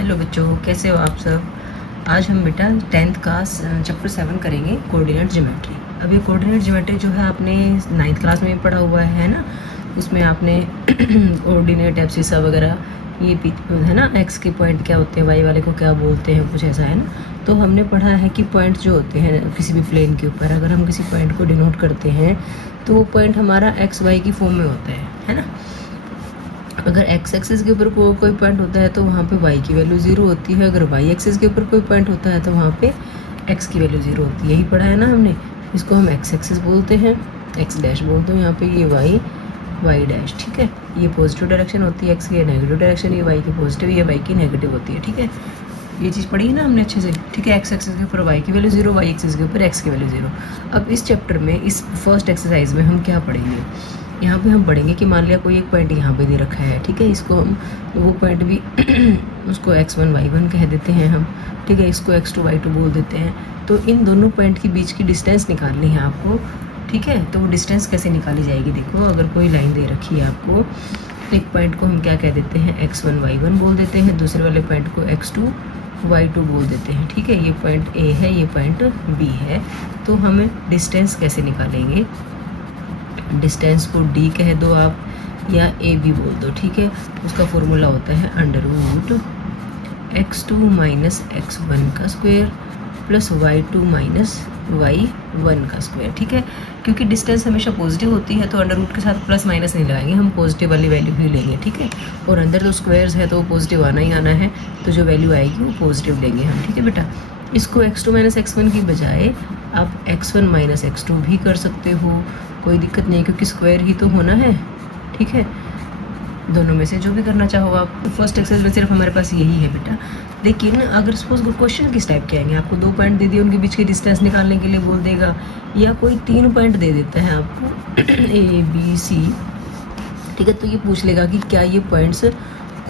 Hello बच्चों, कैसे हो आप सब। आज हम बेटा 10th का चैप्टर 7 करेंगे कोऑर्डिनेट ज्योमेट्री। अब ये कोऑर्डिनेट ज्योमेट्री जो है आपने 9th क्लास में भी पढ़ा हुआ है ना, उसमें आपने कोऑर्डिनेट एब्सिसा वगैरह ये है ना, एक्स के पॉइंट क्या होते हैं, वाई वाले को क्या बोलते हैं, कुछ ऐसा है ना। तो हमने पढ़ा है कि पॉइंट जो होते हैं किसी भी प्लेन के ऊपर, अगर हम किसी पॉइंट को डिनोट करते हैं तो वो पॉइंट हमारा एक्स वाई की फॉर्म में होता है ना। अगर एक्स एक्सिस के ऊपर कोई पॉइंट होता है तो वहाँ पे वाई की वैल्यू 0 होती है, अगर वाई एक्सिस के ऊपर कोई पॉइंट होता है तो वहाँ पे एक्स की वैल्यू 0 होती है। यही पढ़ा है ना हमने। इसको हम एक्स एक्सिस बोलते हैं, एक्स डैश बोलते हैं, यहाँ पे ये वाई डैश, ठीक है। ये पॉजिटिव डायरेक्शन होती है एक्स की, नेगेटिव डायरेक्शन, ये वाई की पॉजिटिव, ये वाई की नेगेटिव होती है, ठीक है। ये चीज़ पढ़ी है ना हमने अच्छे से, ठीक है। एक्स एक्सिस के ऊपर वाई की वैल्यू 0, वाई एक्सिस के ऊपर एक्स की वैल्यू 0। अब इस चैप्टर में, इस फर्स्ट एक्सरसाइज में हम क्या पढ़ेंगे, यहाँ पे हम पढ़ेंगे कि मान लिया कोई एक पॉइंट यहाँ पे दे रखा है, ठीक है। इसको हम वो पॉइंट भी उसको x1 y1 कह देते हैं हम, ठीक है। इसको x2 y2 बोल देते हैं। तो इन दोनों पॉइंट के बीच की डिस्टेंस निकालनी है आपको, ठीक है। तो वो डिस्टेंस कैसे निकाली जाएगी, देखो अगर कोई लाइन दे रखी है आपको, एक पॉइंट को हम क्या कह देते हैं, x1 y1 बोल देते हैं, दूसरे वाले पॉइंट को x2 y2 बोल देते हैं, ठीक है। ये पॉइंट A है, ये पॉइंट B है। तो हमें डिस्टेंस कैसे निकालेंगे, डिस्टेंस को d कह दो आप या a भी बोल दो, ठीक है। उसका फॉर्मूला होता है √ x2 माइनस x1 का square plus y2 minus y1 का स्क्वायर, ठीक है। क्योंकि डिस्टेंस हमेशा पॉजिटिव होती है तो √ के साथ प्लस माइनस नहीं लगाएंगे, हम पॉजिटिव वाली वैल्यू ही लेंगे, ठीक है। और अंदर तो स्क्वायर्स है तो पॉजिटिव आना ही आना है, तो जो वैल्यू आएगी वो पॉजिटिव लेंगे हम, ठीक है बेटा। इसको x2 माइनस x1 की बजाय आप x1 माइनस x2 भी कर सकते हो, कोई दिक्कत नहीं, क्योंकि स्क्वायर ही तो होना है, ठीक है। दोनों में से जो भी करना चाहो आप। फर्स्ट एक्सरसाइज में सिर्फ हमारे पास यही है बेटा। लेकिन अगर सपोज क्वेश्चन किस टाइप के आएंगे, आपको 2 पॉइंट दे दिए, उनके बीच की डिस्टेंस निकालने के लिए बोल देगा, या कोई 3 पॉइंट दे देता है आपको A B C, ठीक है। तो ये पूछ लेगा कि क्या ये पॉइंट्स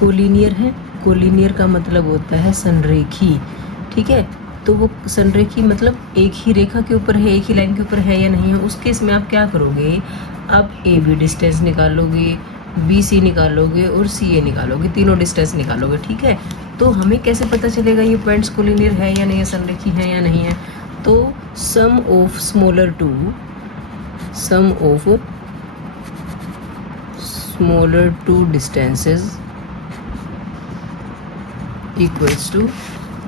कोलिनियर है। कोलिनियर का मतलब होता है संरेखी, ठीक है। तो वो संरेखी मतलब एक ही रेखा के ऊपर है, एक ही लाइन के ऊपर है या नहीं है। उस केस में आप क्या करोगे, आप AB डिस्टेंस निकालोगे, BC निकालोगे और CA निकालोगे, तीनों डिस्टेंस निकालोगे, ठीक है। तो हमें कैसे पता चलेगा ये पॉइंट्स कोलिनियर है या नहीं है, संरेखी है या नहीं है। तो sum of smaller two distances equals to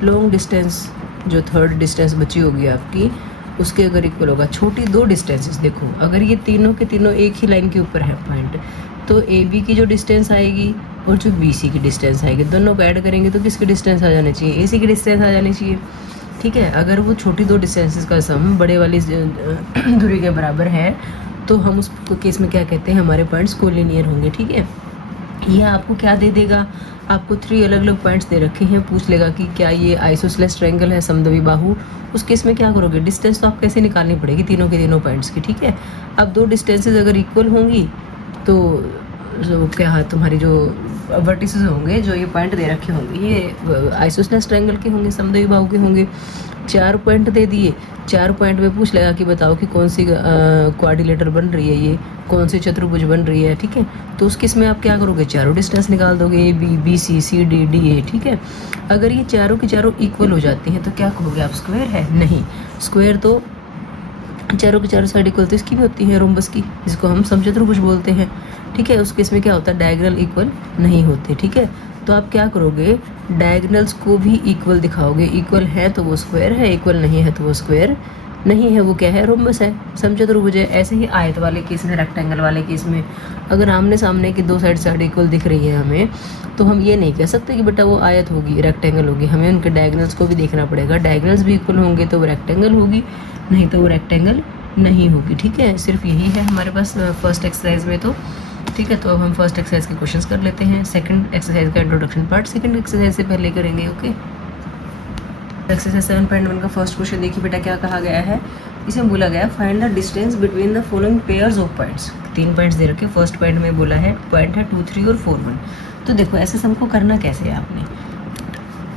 long distance, जो थर्ड डिस्टेंस बची होगी आपकी उसके अगर इक्वल होगा छोटी 2 डिस्टेंसेस। देखो अगर ये तीनों के तीनों एक ही लाइन के ऊपर है पॉइंट, तो AB की जो डिस्टेंस आएगी और जो BC की डिस्टेंस आएगी, दोनों को ऐड करेंगे तो किसकी डिस्टेंस आ जानी चाहिए, AC की डिस्टेंस आ जानी चाहिए, ठीक है। अगर वो छोटी 2 डिस्टेंसेस का सम बड़े वाली दूरी के बराबर है तो हम उस केस में क्या कहते हैं, हमारे पॉइंट्स कोलिनियर होंगे, ठीक है। यह आपको क्या दे देगा, आपको 3 अलग अलग पॉइंट्स दे रखे हैं, पूछ लेगा कि क्या ये आइसोसेलेस ट्रायंगल है, समद्विबाहु। उस केस में क्या करोगे, डिस्टेंस तो आप कैसे निकालनी पड़ेगी तीनों के तीनों पॉइंट्स की, ठीक है। अब 2 डिस्टेंसेस अगर इक्वल होंगी तो क्या तुम्हारी जो वर्टिसेस होंगे, जो ये पॉइंट दे रखे होंगे, ये आइसोसेलेस ट्रायंगल के होंगे, समद्विबाहु के होंगे। 4 पॉइंट दे दिए, 4 पॉइंट में पूछ लेगा कि बताओ कि कौन सी क्वाड्रिलेटर बन रही है, ये कौन सी चतुर्भुज बन रही है, ठीक है। तो उस केस में आप क्या करोगे, चारों डिस्टेंस निकाल दोगे, A B B C C D D A, ठीक है। अगर ये चारों की चारों इक्वल हो जाती हैं तो क्या करोगे आप, स्क्वायर है, नहीं स्क्वायर तो चारों की चारों साइड इक्वल तो इसकी भी होती है, रोम्बस की, जिसको हम समचतुर्भुज बोलते हैं, ठीक है। उस केस में क्या होता है, डायगोनल इक्वल नहीं होते, ठीक है। तो आप क्या करोगे, डायगोनल्स को भी इक्वल दिखाओगे, इक्वल है तो वो स्क्वायर है, इक्वल नहीं है तो वो स्क्वायर नहीं है, वो क्या है, रोम्बस है, समचतुर्भुज है। ऐसे ही आयत वाले केस में, रेक्टेंगल वाले केस में, अगर आमने सामने की 2 साइड इक्वल दिख रही है हमें, तो हम ये नहीं कह सकते कि बेटा वो आयत होगी, रेक्टेंगल होगी, हमें उनके डायगोनल्स को भी देखना पड़ेगा। डायगोनल्स भी इक्वल होंगे तो वो रेक्टेंगल होगी, नहीं तो वो रेक्टेंगल नहीं होगी, ठीक है। सिर्फ यही है हमारे पास फर्स्ट एक्सरसाइज में, तो ठीक है। तो अब हम फर्स्ट एक्सरसाइज के क्वेश्चंस कर लेते हैं। सेकंड एक्सरसाइज का इंट्रोडक्शन पार्ट सेकंड एक्सरसाइज से पहले करेंगे, ओके। एक्सरसाइज 7.1 का फर्स्ट क्वेश्चन देखिए बेटा, क्या कहा गया है। इसमें बोला गया find the distance between the following pairs of points. 3 points दे रखे, फर्स्ट पॉइंट में बोला है पॉइंट है 2 3 और 4 1। तो देखो ऐसे हमको करना कैसे है, आपने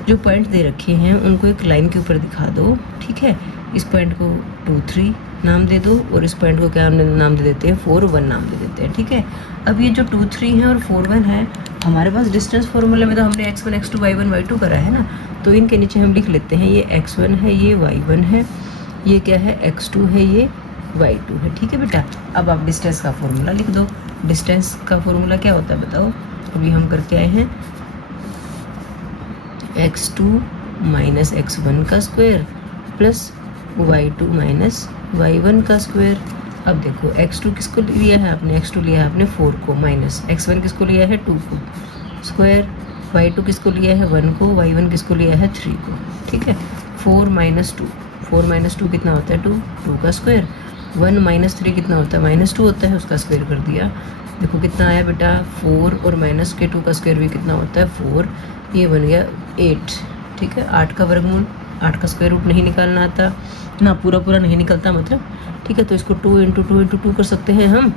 जो पॉइंट दे रखे हैं उनको एक लाइन के ऊपर दिखा दो, ठीक है। इस पॉइंट को 2 3 नाम दे दो और इस पॉइंट को क्या नाम दे देते हैं 4 1 नाम दे देते हैं। ठीक है, अब ये जो 2 3 है और 4 1 है, हमारे पास डिस्टेंस फॉर्मूले में तो हमने x1 x2 y1 y2 करा है ना, तो इनके नीचे हम लिख लेते हैं ये x1 है, ये y1 है, ये क्या है x2 है, ये y2 है। ठीक है बेटा, अब आप डिस्टेंस का फॉर्मूला लिख दो। डिस्टेंस का फॉर्मूला क्या होता है बताओ? अभी हम करके आए हैं x2 माइनस x1 का square plus y2 minus y1 का स्क्वायर। अब देखो x2 किसको लिया है आपने? x2 लिया है आपने 4 को, माइनस x1 किसको लिया है 2 को, स्क्वायर y2 किसको लिया है 1 को, y1 किसको लिया है 3 को। ठीक है, 4 माइनस 2, 4 माइनस 2 कितना होता है 2, 2 का स्क्वायर। 1 माइनस 3 कितना होता है -2 होता है, उसका स्क्वायर कर दिया। देखो कितना आया बेटा 4 और माइनस के 2 का स्क्वायर भी कितना होता है 4, ये बन गया 8। ठीक है, 8 का वर्गमूल, 8 का स्क्वायर रूट नहीं निकालना आता ना, पूरा पूरा नहीं निकलता मतलब। ठीक है, तो इसको 2 इंटू 2 कर सकते हैं हम,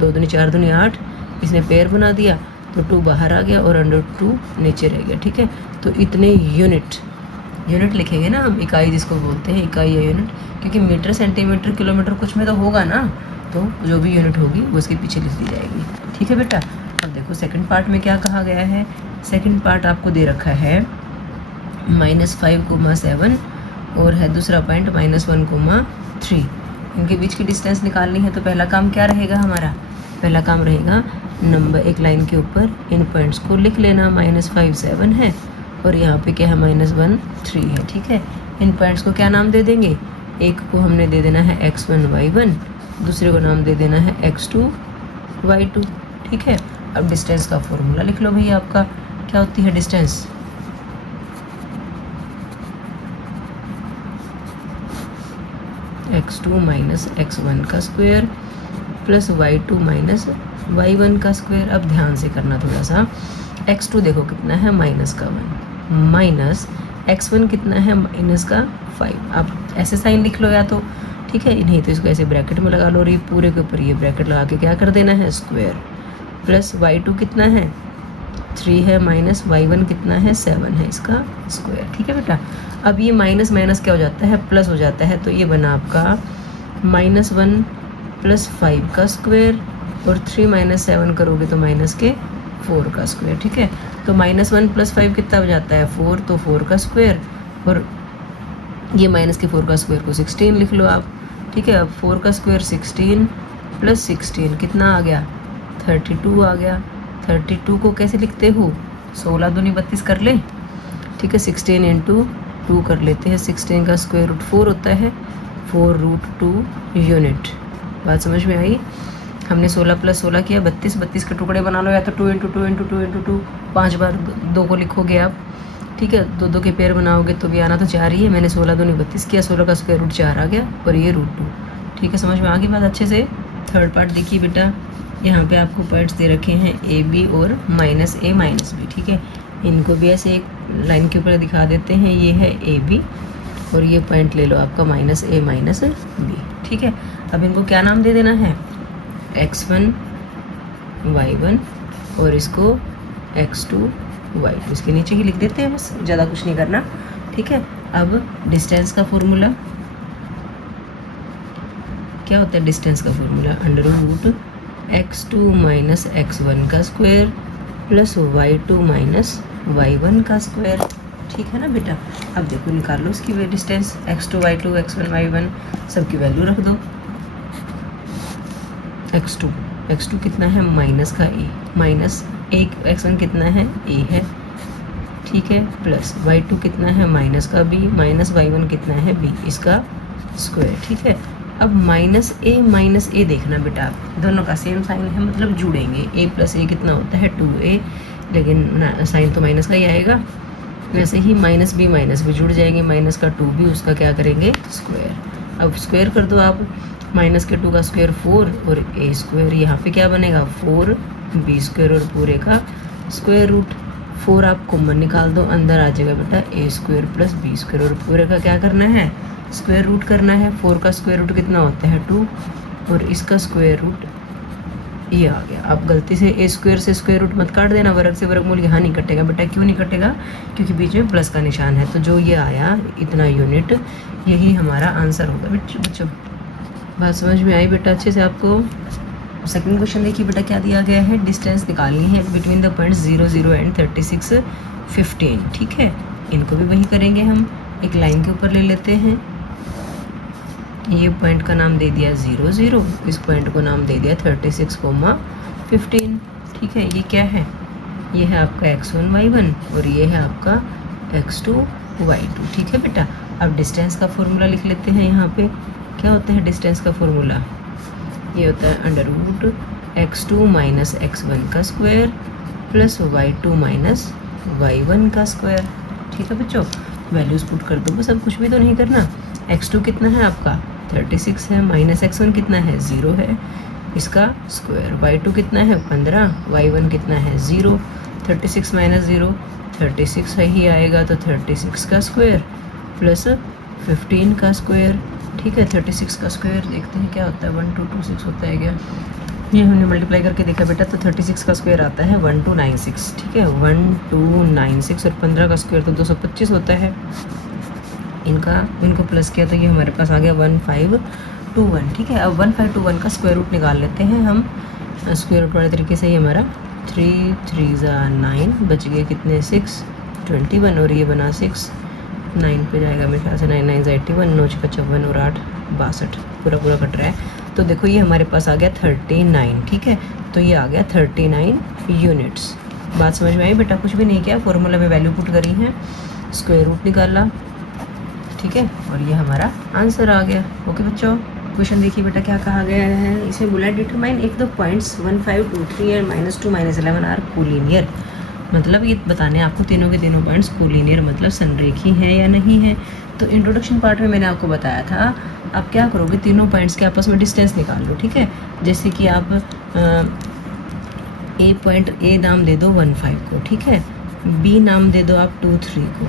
2 दूनी 4 दूनी 8, इसने पेयर बना दिया तो 2 बाहर आ गया और अंडर 2 नीचे रह गया। ठीक है, तो इतने यूनिट लिखेंगे ना हम, इकाई जिसको बोलते हैं, इकाई या यूनिट, क्योंकि मीटर सेंटीमीटर किलोमीटर कुछ में तो होगा ना, तो जो भी यूनिट होगी वो उसके पीछे लिख दी जाएगी। ठीक है बेटा, अब देखो सेकंड पार्ट में क्या कहा गया है। सेकंड पार्ट आपको दे रखा है -5,7 और है दूसरा पॉइंट -1,3। इनके बीच की डिस्टेंस निकालनी है, तो पहला काम क्या रहेगा हमारा? पहला काम रहेगा नंबर एक लाइन के ऊपर इन पॉइंट्स को लिख लेना। -5 7 है और यहाँ पे क्या है -1 3 है। ठीक है, इन पॉइंट्स को क्या नाम दे देंगे? एक को हमने दे देना है x1 y1, दूसरे को नाम दे देना है x2 y2। ठीक है, अब डिस्टेंस का फॉर्मूला लिख लो भैया। आपका क्या होती है डिस्टेंस? x2 माइनस x1 का square plus y2 minus y1 का स्क्वायर। अब ध्यान से करना थोड़ा सा। x2 देखो कितना है -1, माइनस x1 कितना है -5। आप ऐसे साइन लिख लो या तो, ठीक है, नहीं तो इसको ऐसे ब्रैकेट में लगा लो और ये पूरे के ऊपर ये ब्रैकेट लगा के क्या कर देना है स्क्वायर। प्लस y2 कितना है 3 है, माइनस y1 कितना है 7 है, इसका स्क्वायर। ठीक है बेटा, अब ये माइनस माइनस क्या हो जाता है प्लस हो जाता है, तो ये बना आपका -1 प्लस 5 का स्क्वायर और 3 माइनस 7 करोगे तो माइनस के 4 का स्क्वायर। ठीक है, तो -1 प्लस 5 कितना हो जाता है 4, तो 4 का स्क्वायर और ये माइनस के 4 का स्क्वायर को 16 लिख लो आप। ठीक है, अब 4 का स्क्वायर 16 प्लस 16 कितना आ गया 32 आ गया। 32 को कैसे लिखते हो? 16 दूनी 32 कर ले। ठीक है, 16 इंटू 2 कर लेते हैं। 16 का स्क्वायर रूट 4 होता है, 4 रूट 2 यूनिट। बात समझ में आई? हमने 16 प्लस 16 किया 32, 32 के टुकड़े बना लो, या तो 2 इंटू 2 इंटू 2 इंटू 2, 5 बार 2 को लिखोगे आप। ठीक है, 2 के पेयर बनाओगे तो भी आना तो 4 ही है। मैंने 16 दूनी 32 किया, 16 का स्क्वायर रूट 4 आ गया और ये रूट 2। ठीक है, समझ में आ गई बात अच्छे से? थर्ड पार्ट देखिए बेटा, यहाँ पे आपको पॉइंट्स दे रखे हैं ए बी और -a -b। ठीक है, इनको भी ऐसे एक लाइन के ऊपर दिखा देते हैं। ये है ए बी और ये पॉइंट ले लो आपका -a -b। ठीक है, अब इनको क्या नाम दे देना है? x1 y1 और इसको x2 y2, इसके नीचे ही लिख देते हैं, बस ज़्यादा कुछ नहीं करना। ठीक है, अब डिस्टेंस का फॉर्मूला क्या होता है? डिस्टेंस का फॉर्मूला √ x2 माइनस x1 का square plus y2 minus y1 का स्क्वायर। ठीक है ना बेटा, अब देखो निकाल लो इसकी distance. x2 y2 x1 y1 सबकी वैल्यू रख दो। x2 कितना है माइनस का a, माइनस x1 कितना है a है। ठीक है, प्लस y2 कितना है माइनस का b, माइनस y1 कितना है b, इसका स्क्वायर। ठीक है, अब -a देखना बेटा, आप दोनों का सेम साइन है मतलब जुड़ेंगे। a प्लस a कितना होता है 2a, लेकिन साइन तो माइनस का ही आएगा। वैसे ही -b जुड़ जाएंगे, माइनस का 2 भी उसका क्या करेंगे स्क्वायर। अब स्क्वायर कर दो आप, माइनस के 2 का स्क्वायर 4 और a स्क्वायर, यहाँ पे क्या बनेगा 4b स्क्वायर और पूरे का स्क्वायर रूट। 4 आप कॉमन निकाल दो, अंदर आ जाएगा बेटा a square plus b square और पूरे का क्या करना है स्क्वायर रूट करना है। 4 का स्क्वायर रूट कितना होता है 2 और इसका स्क्वायर रूट ये आ गया। आप गलती से a स्क्वायर से स्क्वायर रूट मत काट देना, वर्ग से वर्गमूल यहाँ नहीं कटेगा बेटा। क्यों नहीं कटेगा? क्योंकि बीच में प्लस का निशान है। तो जो ये आया इतना यूनिट, यही हमारा आंसर होगा बच्चों। बात समझ में आई बेटा अच्छे से आपको? सेकंड क्वेश्चन देखिए बेटा, क्या दिया गया है, डिस्टेंस निकालनी है बिटवीन द पॉइंट्स 0 0 एंड 36 15। ठीक है, इनको भी वही करेंगे हम, एक लाइन के ऊपर ले लेते हैं। ये पॉइंट का नाम दे दिया 0 0, इस पॉइंट को नाम दे दिया 36, 15। ठीक है, ये क्या है, ये है आपका x1 y1 और ये है आपका x2 y2। ठीक है बेटा, अब डिस्टेंस का फॉर्मूला लिख लेते हैं। यहाँ पे क्या होता है डिस्टेंस का फॉर्मूला, ये होता है under root x2 minus x1 का square plus y2 minus y1 का स्क्वायर। ठीक है बच्चों, वैल्यूज़ पुट कर दो बस, अब कुछ भी तो नहीं करना। x2 कितना है आपका 36 है, माइनस x1 कितना है 0 है, इसका स्क्वायर। y2 कितना है 15, y1 कितना है 0, 36 माइनस 0 36 ही आएगा, तो 36 का स्क्वायर प्लस 15 का स्क्वायर। ठीक है, 36 का स्क्वायर देखते हैं क्या होता है, 1226 होता है क्या, ये हमने मल्टीप्लाई करके देखा बेटा, तो 36 का स्क्वायर आता है 1296। ठीक है, 1296 और 15 का स्क्वायर तो 225 होता है। इनको प्लस किया तो ये हमारे पास आ गया 1521। ठीक है, अब 1521 का स्क्वायर रूट निकाल लेते हैं हम। स्क्वायर रूट वाले तरीके से ही हमारा 3 3 9 बच गए कितने 6 21 और ये बना 6 9 पे जाएगा मेरे ख्याल से, 9 9 81 9 55 और 8 62 पूरा कट रहा है। तो देखो ये हमारे पास आ गया 39। ठीक है, तो ये आ गया 39 यूनिट्स। बात समझ में आई बेटा? कुछ भी नहीं किया, फॉर्मूला में वैल्यू पुट करी है, स्क्वायर रूट निकाला। ठीक है, और ये हमारा आंसर आ गया। ओके बच्चों, क्वेश्चन देखिए बेटा क्या कहा गया है, इसे बोला determine if the points 1 5 2 3 and -2 -11 are collinear. मतलब ये बताने आपको तीनों के तीनों पॉइंट्स कोलिनियर मतलब संरेखी हैं या नहीं है। तो इंट्रोडक्शन पार्ट में मैंने आपको बताया था, आप क्या करोगे, तीनों पॉइंट्स के आपस में डिस्टेंस निकाल लो। ठीक है, जैसे कि आप ए पॉइंट ए नाम दे दो 1 5 को, ठीक है, बी नाम दे दो आप 2 3 को,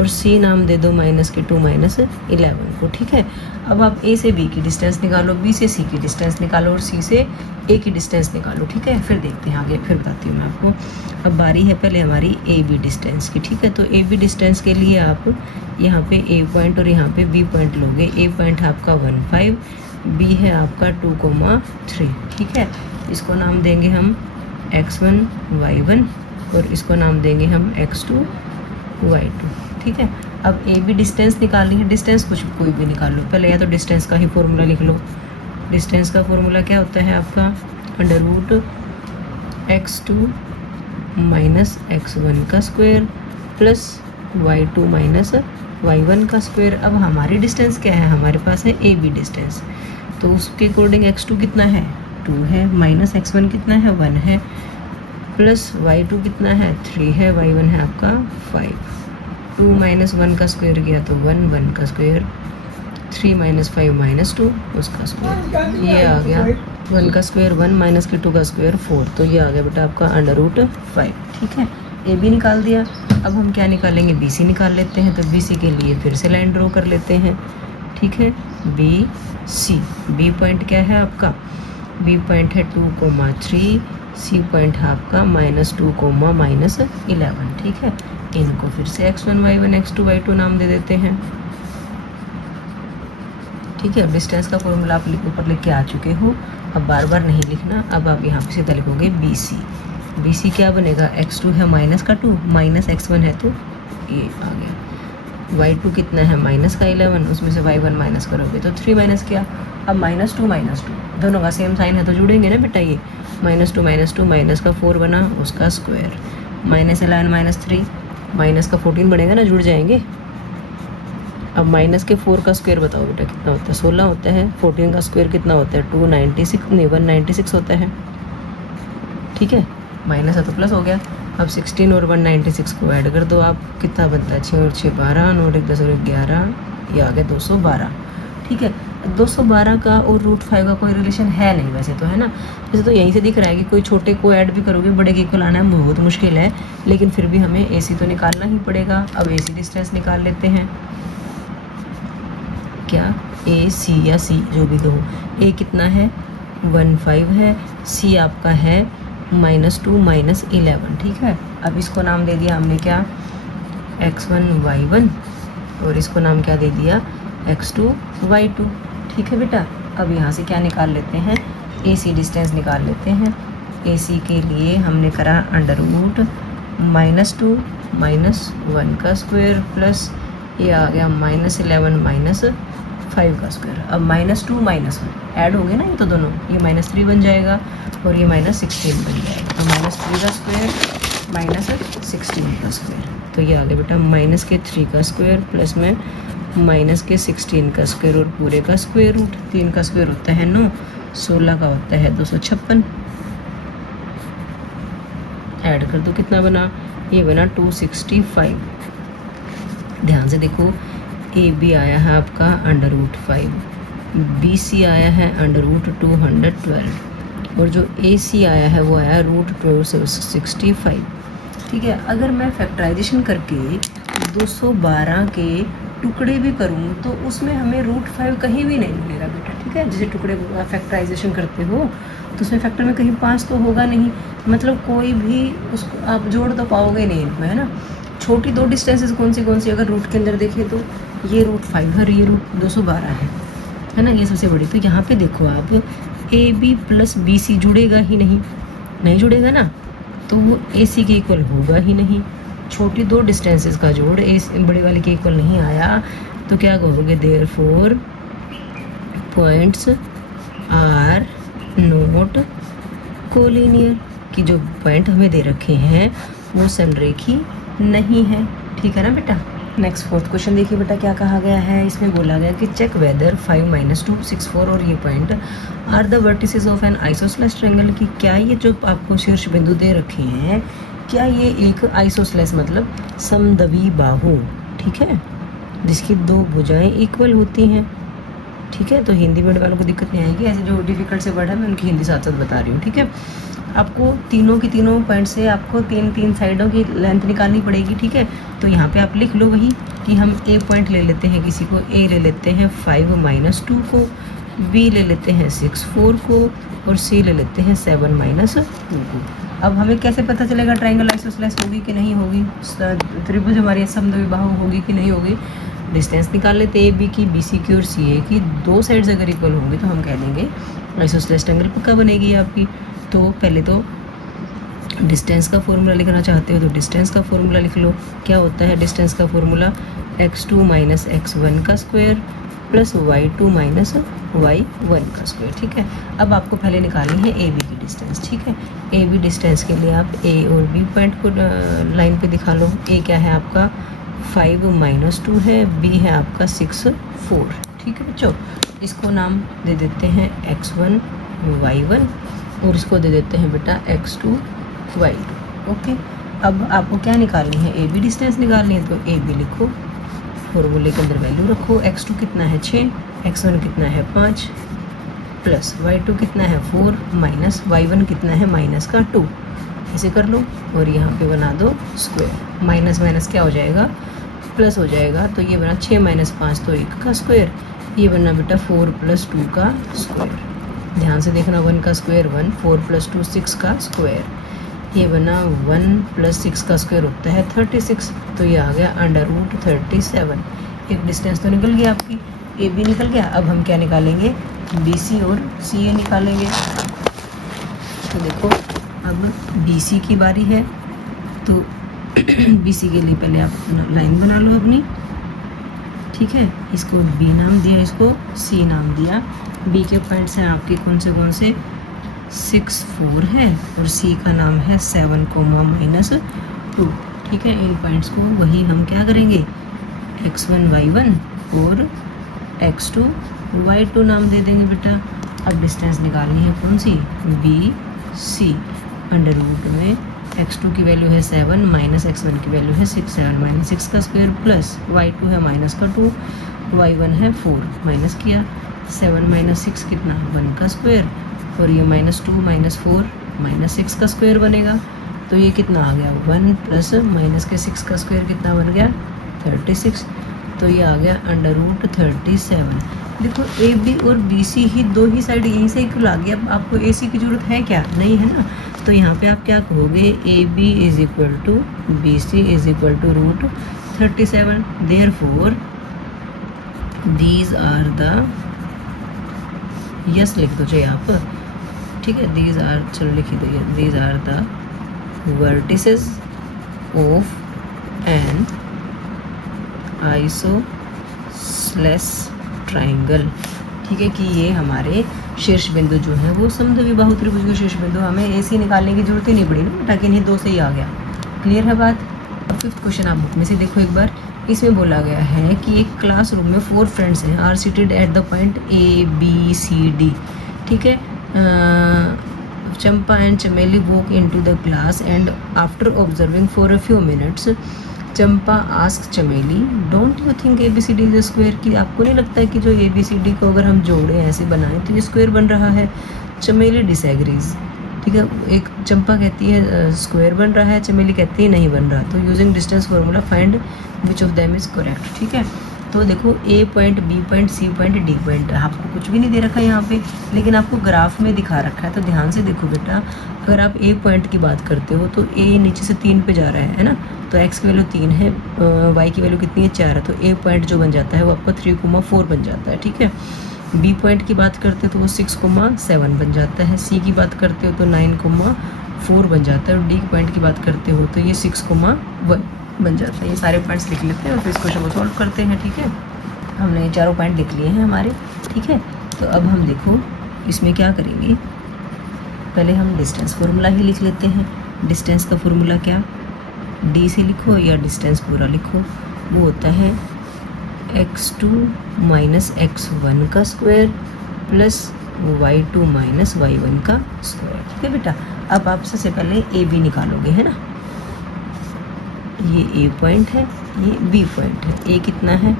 और सी नाम दे दो -2 -11 को। ठीक है, अब आप ए से बी की डिस्टेंस निकालो, बी से सी की डिस्टेंस निकालो और सी से ए की डिस्टेंस निकालो। ठीक है, फिर देखते हैं आगे, फिर बताती हूँ मैं आपको। अब बारी है पहले हमारी ए बी डिस्टेंस की। ठीक है, तो ए बी डिस्टेंस के लिए आप यहाँ पे ए पॉइंट और यहाँ पे बी पॉइंट लोगे। ए पॉइंट है आपका 1 5, बी है आपका 2 3। ठीक है, इसको नाम देंगे हम x1 y1 और इसको नाम देंगे हम x2 y2। ठीक है, अब ए बी डिस्टेंस निकालनी है, डिस्टेंस कुछ कोई भी निकाल लो पहले, या तो डिस्टेंस का ही फॉर्मूला लिख लो। डिस्टेंस का फॉर्मूला क्या होता है आपका, under root x2 minus x1 का square plus y2 minus y1 का स्क्वायर। अब हमारी डिस्टेंस क्या है, हमारे पास है ए बी डिस्टेंस, तो उसके अकॉर्डिंग x2 कितना है 2 है, माइनस x1 कितना है 1 है, प्लस y2 कितना है 3 है, y1 है आपका 5। 2 माइनस 1 का स्क्वायर किया तो 1 1 का स्क्वायर, 3 माइनस 5 -2 उसका स्क्वायर, ये आ गया 1 का स्क्वायर 1 माइनस के 2 का स्क्वायर 4, तो ये आ गया बेटा आपका अंडर रूट 5। ठीक है, ए बी निकाल दिया। अब हम क्या निकालेंगे, बी सी निकाल लेते हैं। तो बी सी के लिए फिर से लाइन ड्रॉ कर लेते हैं। ठीक है, बी सी, बी पॉइंट क्या है आपका, बी पॉइंट है 2 3, सी पॉइंट है आपका -2 -11। ठीक है, इनको फिर से x1 y1 x2 y2 नाम दे देते हैं। ठीक है, डिस्टेंस का फॉर्मूला आप ऊपर लिख के आ चुके हो, अब बार बार नहीं लिखना। अब आप यहाँ पे सीधा लिखोगे बी सी। बी सी क्या बनेगा, x2 है माइनस का 2 माइनस x1 है तो ये आ गया, y2 कितना है -11, उसमें से y1 माइनस करोगे तो 3 माइनस किया। अब -2 दोनों का सेम साइन है तो जुड़ेंगे ना बेटा, ये -2 माइनस का 4 बना उसका स्क्वायर, -11 -3 माइनस का 14 बनेगा ना, जुड़ जाएंगे। अब माइनस के 4 का स्क्वायर बताओ बेटा कितना होता है, 16 होता है। 14 का स्क्वायर कितना होता है 196 होता है। ठीक है, माइनस है तो प्लस हो गया। अब 16 और 196 को ऐड कर दो आप, कितना बनता है 6 और 6 12, 9 और 1 10 और 1 11, ये आ गया 212। ठीक है, 212 का और √5 का कोई रिलेशन है नहीं वैसे तो, है ना। वैसे तो यहीं से दिख रहा है कि कोई छोटे को ऐड भी करोगे बड़े के को लाना है बहुत मुश्किल है, लेकिन फिर भी हमें AC तो निकालना ही पड़ेगा। अब AC डिस्टेंस निकाल लेते हैं, क्या AC या C जो भी कहो। A कितना है 1 5 है, C आपका है -2 -11। ठीक है, अब इसको नाम दे दिया हमने क्या, x1 y1 और इसको नाम क्या दे दिया x2 y2। ठीक है बेटा, अब यहाँ से क्या निकाल लेते हैं, AC डिस्टेंस निकाल लेते हैं। AC के लिए हमने करा √ -2 -1 का स्क्वायर प्लस ये आ गया -11 -5 का स्क्वायर। अब -2 -1 ऐड हो गए ना ये तो दोनों, ये -3 बन जाएगा और ये -16 बन जाएगा। तो -3 का स्क्वायर -16 का स्क्वायर, तो ये आ गया बेटा -3 का स्क्वायर प्लस में -16 का स्क्वायर और पूरे का स्क्वायर रूट। 3 का स्क्वायर होता है 9, 16 का होता है 256। ऐड कर दो, कितना बना, ये बना 265। ध्यान से देखो, AB आया है आपका √5, BC आया है √212 और जो AC आया है वो आया √265। ठीक है, अगर मैं फैक्टराइजेशन करके 212 के टुकड़े भी करूँ तो उसमें हमें √5 कहीं भी नहीं मिलेगा बेटा। ठीक है, जैसे टुकड़े फैक्टराइजेशन करते हो तो उसमें फैक्टर में कहीं 5 तो होगा नहीं, मतलब कोई भी उसको आप जोड़ तो पाओगे नहीं इनमें, है ना। छोटी 2 डिस्टेंसेस कौन सी अगर रूट के अंदर देखें तो ये √5 है और ये √212 है ना, ये सबसे बड़ी। तो यहाँ पे देखो आप, AB + BC जुड़ेगा ही नहीं जुड़ेगा ना, तो वो AC के इक्वल होगा ही नहीं। छोटी 2 डिस्टेंसेस का जोड़ बड़ी वाली के इक्वल नहीं आया तो क्या कहोगे, therefore points are not collinear, कि जो पॉइंट हमें दे रखे हैं वो समरेखी नहीं है। ठीक है ना बेटा। नेक्स्ट 4th क्वेश्चन देखिए बेटा, क्या कहा गया है। इसमें बोला गया कि चेक वेदर 5 -2 6 4 और ये point are the vertices of an isosceles triangle, की क्या ये जो आपको शीर्ष बिंदु दे रखे हैं, क्या ये एक आइसोसेलेस मतलब समद्वि बाहु, ठीक है, जिसकी 2 भुजाएं इक्वल होती हैं। ठीक है, तो हिंदी वर्ड वालों को दिक्कत नहीं आएगी, ऐसे जो डिफिकल्ट से वर्ड है मैं उनकी हिंदी साथ साथ बता रही हूँ। ठीक है, आपको तीनों की तीनों पॉइंट से आपको 3 साइडों की लेंथ निकालनी पड़ेगी। ठीक है, तो यहाँ पे आप लिख लो वही कि हम A पॉइंट ले लेते हैं, किसी को A ले लेते हैं 5 -2 को, B ले लेते हैं 6 4 को और C ले लेते हैं 7 -2 को। अब हमें कैसे पता चलेगा ट्रायंगल आइसोसेलेस होगी कि नहीं होगी, त्रिभुज हमारी समद्विबाहु होगी कि नहीं होगी। डिस्टेंस निकाल लेते AB की, BC की और CA की, 2 साइड्स अगर इक्वल होंगी तो हम कह देंगे आइसोसेलेस ट्रायंगल पक्का बनेगी आपकी। तो पहले तो डिस्टेंस का फॉर्मूला लिखना चाहते हो तो डिस्टेंस का फॉर्मूला लिख लो। क्या होता है डिस्टेंस का फॉर्मूला, x2 - x1 का स्क्वायर प्लस y2 - y1 का स्क्वायर। ठीक है, अब आपको पहले निकालनी है AB की डिस्टेंस। ठीक है, AB डिस्टेंस के लिए आप A और B पॉइंट को लाइन पे दिखा लो। A क्या है आपका 5 -2 है, B है आपका 6 4। ठीक है बच्चों, इसको नाम दे देते हैं x1 y1 और इसको दे देते हैं बेटा x2 y2। ओके, अब आपको क्या निकालनी है, AB डिस्टेंस निकालनी है, तो AB लिखो, फॉर्मूले के अंदर वैल्यू रखो। x2 कितना है 6, x1 कितना है 5 प्लस y2 कितना है 4 माइनस y1 कितना है -2। ऐसे कर लो और यहाँ पे बना दो स्क्वायर। माइनस माइनस क्या हो जाएगा, प्लस हो जाएगा। तो ये बना 6 - 5 तो 1 का स्क्वायर, ये बना बेटा 4 + 2 का स्क्वायर। ध्यान से देखना, 1 का स्क्वायर 1, 4 + 2 6 का स्क्वायर, ये बना 1 + 6 का स्क्वायर होता है 36। तो ये आ गया √37। एक डिस्टेंस तो निकल गया आपकी, AB निकल गया। अब हम क्या निकालेंगे, BC और CA निकालेंगे। तो देखो अब BC की बारी है, तो BC के लिए पहले आप लाइन बना लो अपनी। ठीक है, इसको B नाम दिया, इसको C नाम दिया। B के पॉइंट्स हैं आपके कौन से 6 4 है और C का नाम है 7, -2। ठीक है, इन पॉइंट्स को वही हम क्या करेंगे, x1 y1 और x2 y2 नाम दे देंगे बेटा। अब डिस्टेंस निकालनी है कौन सी, BC। अंडर रूट में x2 की वैल्यू है 7 माइनस x1 की वैल्यू है 6, 7 - 6 का स्क्वायर प्लस y2 है -2, y1 है 4, माइनस किया 7 - 6 कितना 1 का स्क्वायर और ये -2 - 4 -6 का स्क्वायर बनेगा। तो ये कितना आ गया 1 प्लस -6 का स्क्वायर कितना बन गया 36। तो ये आ गया √37। देखो AB और BC ही 2 ही साइड यहीं से इक्वल आ गया। अब आपको AC की ज़रूरत है क्या, नहीं है ना। तो यहाँ पे आप क्या कहोगे, AB = BC = √37। Therefore these are the yes लिख दो चाहिए आप, ठीक है। दीज आर, चलो लिख दो ये, these are the vertices of an isosceles triangle, ठीक है, कि ये हमारे शीर्ष बिंदु जो है वो समद्विबाहु त्रिभुज के शीर्ष बिंदु, हमें ऐसे निकालने की जरूरत ही नहीं पड़ी ना, ताकि इन्हीं दो से ही आ गया। क्लियर है बात। अब फिफ्थ क्वेश्चन आप बुक में से देखो एक बार। इसमें बोला गया है कि एक क्लासरूम में 4 फ्रेंड्स हैं, are seated at the point ABCD, ठीक है। Champa and Chameli walk into the class and after observing for a few minutes Champa ask Chameli, don't you think ABCD is square, कि आपको नहीं लगता है कि जो ABCD को अगर हम जोड़े ऐसे बनाएं तो ये स्क्वायर बन रहा है। चमेली डिसएग्रीज, ठीक है। एक चंपा कहती है स्क्वायर बन रहा है, चमेली कहती है नहीं बन रहा। तो using distance formula find which of them is correct, ठीक है। तो देखो A point, B point, C point, D point, आपको कुछ भी नहीं दे रखा है यहाँ पे, लेकिन आपको ग्राफ में दिखा रखा है। तो ध्यान से देखो बेटा, अगर आप A पॉइंट की बात करते हो तो A नीचे से 3 पे जा रहा है ना, तो x की वैल्यू 3 है, y की वैल्यू कितनी है 4 है, तो A पॉइंट जो बन जाता है वो आपका 3,4 बन जाता है, ठीक है। B पॉइंट की बात करते हो तो वो 6,7 बन जाता है, C की बात करते हो तो 9,4 बन जाता है, और D पॉइंट की बात करते हो तो ये 6,1 बन जाता है। ये सारे पॉइंट्स लिख लेते हैं और फिर इस क्वेश्चन को सॉल्व करते हैं, ठीक है। हमने ये चारों पॉइंट लिख लिए हैं हमारे, ठीक है। तो अब हम देखो इसमें क्या करेंगे, पहले हम डिस्टेंस फार्मूला ही लिख लेते हैं। डिस्टेंस का फार्मूला क्या, D से लिखो या डिस्टेंस पूरा लिखो, वो होता है x2 माइनस x1 का square plus y2 minus y1 का स्क्वायर, ठीक है बेटा। अब आप सबसे पहले AB निकालोगे, है ना। ये A पॉइंट है, ये B पॉइंट है। A कितना है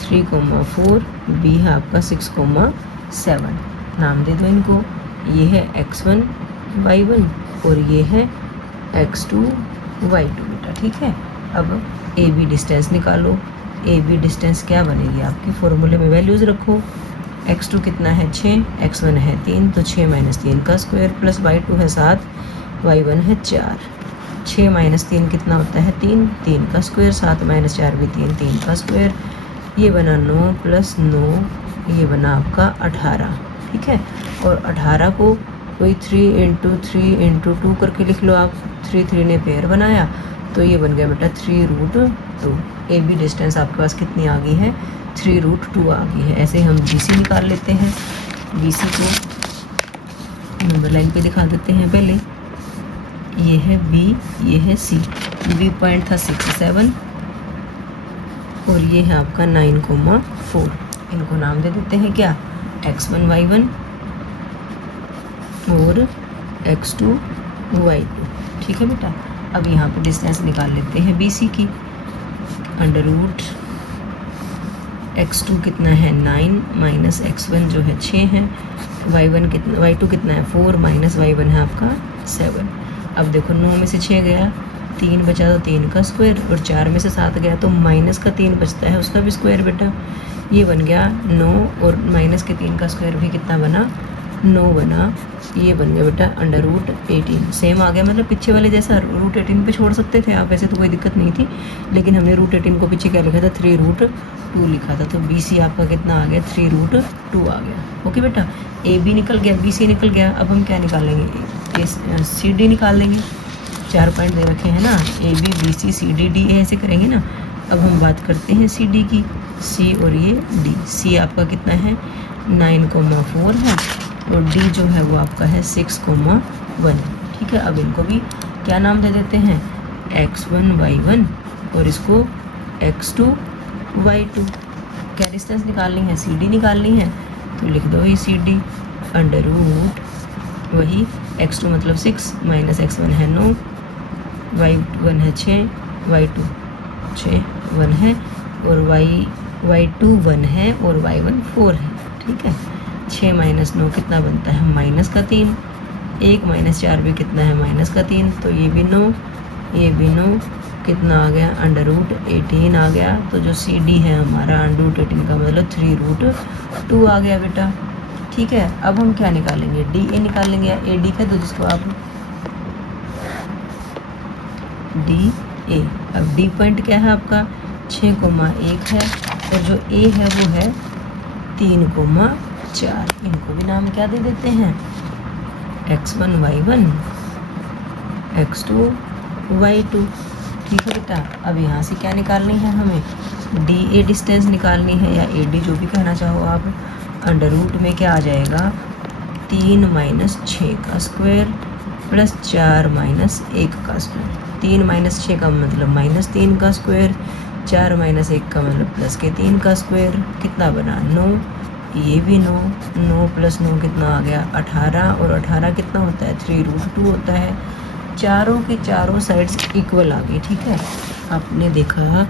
3,4, B है आपका 6,7। नाम दे दो इनको, ये है x1 y1 और ये है x2 y2 बेटा, ठीक है। अब AB डिस्टेंस निकालो। AB डिस्टेंस क्या बनेगी आपकी, फॉर्मूले में वैल्यूज़ रखो। x2 कितना है 6, x1 है 3, तो 6 माइनस 3 का स्क्वायर प्लस y2 है 7, y1 है 4। 6 माइनस 3 कितना होता है 3, 3 का स्क्वायर, 7 माइनस 4 भी 3, 3 का स्क्वायर, ये बना 9 प्लस 9, ये बना आपका 18, ठीक है। और 18 को कोई 3 इंटू 3 इंटू 2 करके लिख लो आप, 3 ने पेयर बनाया तो ये बन गया बेटा 3√2। AB डिस्टेंस आपके पास कितनी आ गई है 3√2 आ गई है। ऐसे हम BC निकाल लेते हैं। BC को नंबर लाइन पे दिखा देते हैं पहले। ये है B, ये है C। B पॉइंट था 6, 7 और ये है आपका 9,4। इनको नाम दे देते हैं क्या, x1 y1 और x2 y2, ठीक है बेटा। अब यहाँ पे डिस्टेंस निकाल लेते हैं BC की। अंडर रूट x2 कितना है 9 माइनस x1 जो है 6 है, y2 कितना है 4 माइनस y1 है आपका 7। अब देखो 9 में से 6 गया, 3 बचा तो 3 का स्क्वायर, और 4 में से 7 गया तो माइनस का 3 बचता है, उसका भी स्क्वायर बेटा। ये बन गया 9 और माइनस के 3 का स्क्वायर भी कितना बना 9 बना। ये बन गया बेटा अंडर रूट 18। सेम आ गया, मतलब पीछे वाले जैसा रूट 18 पे छोड़ सकते थे आप, वैसे तो कोई दिक्कत नहीं थी, लेकिन हमने रूट 18 को पीछे क्या लिखा था 3√2 लिखा था। तो BC आपका कितना आ गया 3√2 आ गया। ओके बेटा, AB निकल गया, BC निकल गया। अब हम क्या निकालेंगे, CD निकाल लेंगे। 4 पॉइंट दे रखे हैं ना, AB BC CD D ऐसे करेंगे ना। अब हम बात करते हैं CD की, C और ये D। C आपका कितना है 9,4 है और D जो है वो आपका है 6,1, ठीक है। अब इनको भी क्या नाम दे देते हैं x1 y1 और इसको x2 y2। क्या डिस्टेंस निकालनी है CD निकालनी है, तो लिख दो ही CD अंडर रूट वही x2 मतलब 6 माइनस x1 है 9, y1 है 6, y2 6 1 है और y2 1 है और y1 4 है, ठीक है। 6 माइनस 9 कितना बनता है माइनस का 3, 1 माइनस 4 भी कितना है माइनस का 3, तो ये भी 9, ये भी 9, कितना आ गया अंडर रूट 18 आ गया। तो जो CD है हमारा अंडर रूट 18 का मतलब 3√2 आ गया बेटा, ठीक है। अब हम क्या निकालेंगे DA निकालेंगे, या AD का दो जिसको आप DA। अब D पॉइंट क्या है आपका 6,1 है और जो A है वो है 3,7 4, इनको भी नाम क्या दे देते हैं, x1 y1 x2 y2। ठीक है बेटा, अब यहाँ से क्या निकालनी है हमें, डी ए डिस्टेंस निकालनी है, या ए डी जो भी कहना चाहो आप। अंडर रूट में क्या आ जाएगा, 3 माइनस 6 का स्क्वायर प्लस 4 माइनस 1 का स्क्वायर। 3 माइनस 6 का मतलब माइनस 3 का स्क्वायर, 4 माइनस 1 का मतलब प्लस के 3 का स्क्वायर। कितना बना, 9, ये भी 9, 9 प्लस 9 कितना आ गया, 18, और 18 कितना होता है, 3√2 होता है। चारों के चारों साइड्स इक्वल आ गई। ठीक है, आपने देखा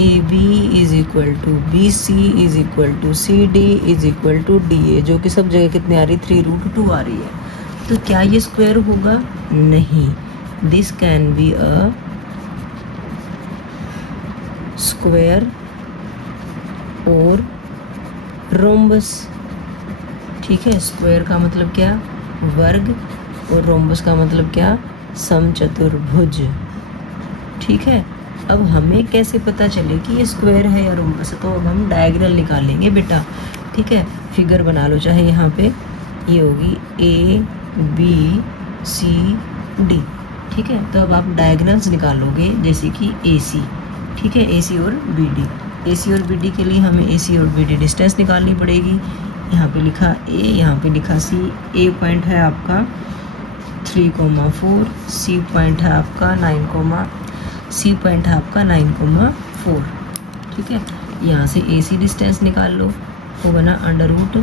A B is equal to B C is equal to C D is equal to D A, जो कि सब जगह कितनी आ रही, 3√2 आ रही है। तो क्या ये स्क्वायर होगा, नहीं, this can be a square और रोम्बस। ठीक है, स्क्वायर का मतलब क्या, वर्ग, और रोम्बस का मतलब क्या, समचतुर्भुज। ठीक है, अब हमें कैसे पता चले कि ये स्क्वायर है या रोम्बस है, तो अब हम डायगोनल निकालेंगे बेटा। ठीक है, फिगर बना लो, चाहे यहाँ पे ये होगी ए बी सी डी। ठीक है, तो अब आप डायगोनल्स निकालोगे, जैसे कि ए सी। ठीक है, ए सी और बी डी। ए सी और बी डी के लिए हमें ए सी और बी डी डिस्टेंस निकालनी पड़ेगी। यहाँ पे लिखा ए, यहाँ पे लिखा सी। ए पॉइंट है आपका 3,4, सी पॉइंट है आपका 9,4। ठीक है, यहाँ से ए सी डिस्टेंस निकाल लो, वो बना अंडर रूट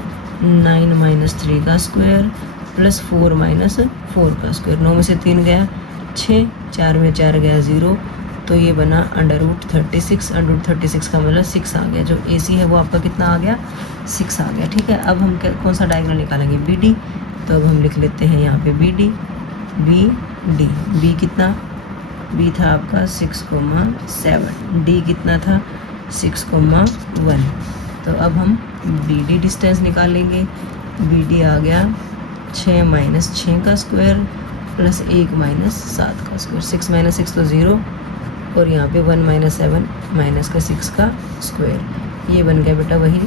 9 माइनस 3 का स्क्वायर प्लस 4 माइनस 4 का स्क्वायर। 9 में से 3 गया 6, 4 में 4 गया 0, तो ये बना अंडर रूट 36। अंडर रूट 36 का मतलब 6 आ गया। जो ए सी है वो आपका कितना आ गया, 6 आ गया। ठीक है, अब हम कौन सा डायगोनल निकालेंगे, बी डी। तो अब हम लिख लेते हैं यहाँ पे B D, B D. B कितना, बी था आपका 6,7, डी कितना था 6,1। तो अब हम बी डी डिस्टेंस निकालेंगे। बी डी आ गया 6 माइनस 6 का स्क्वायर प्लस 1 माइनस 7 का स्क्वायर। 6 माइनस 6 तो 0, और यहाँ पे 1 माइनस 7 माइनस का 6 का स्क्वायर। ये बन गया बेटा वही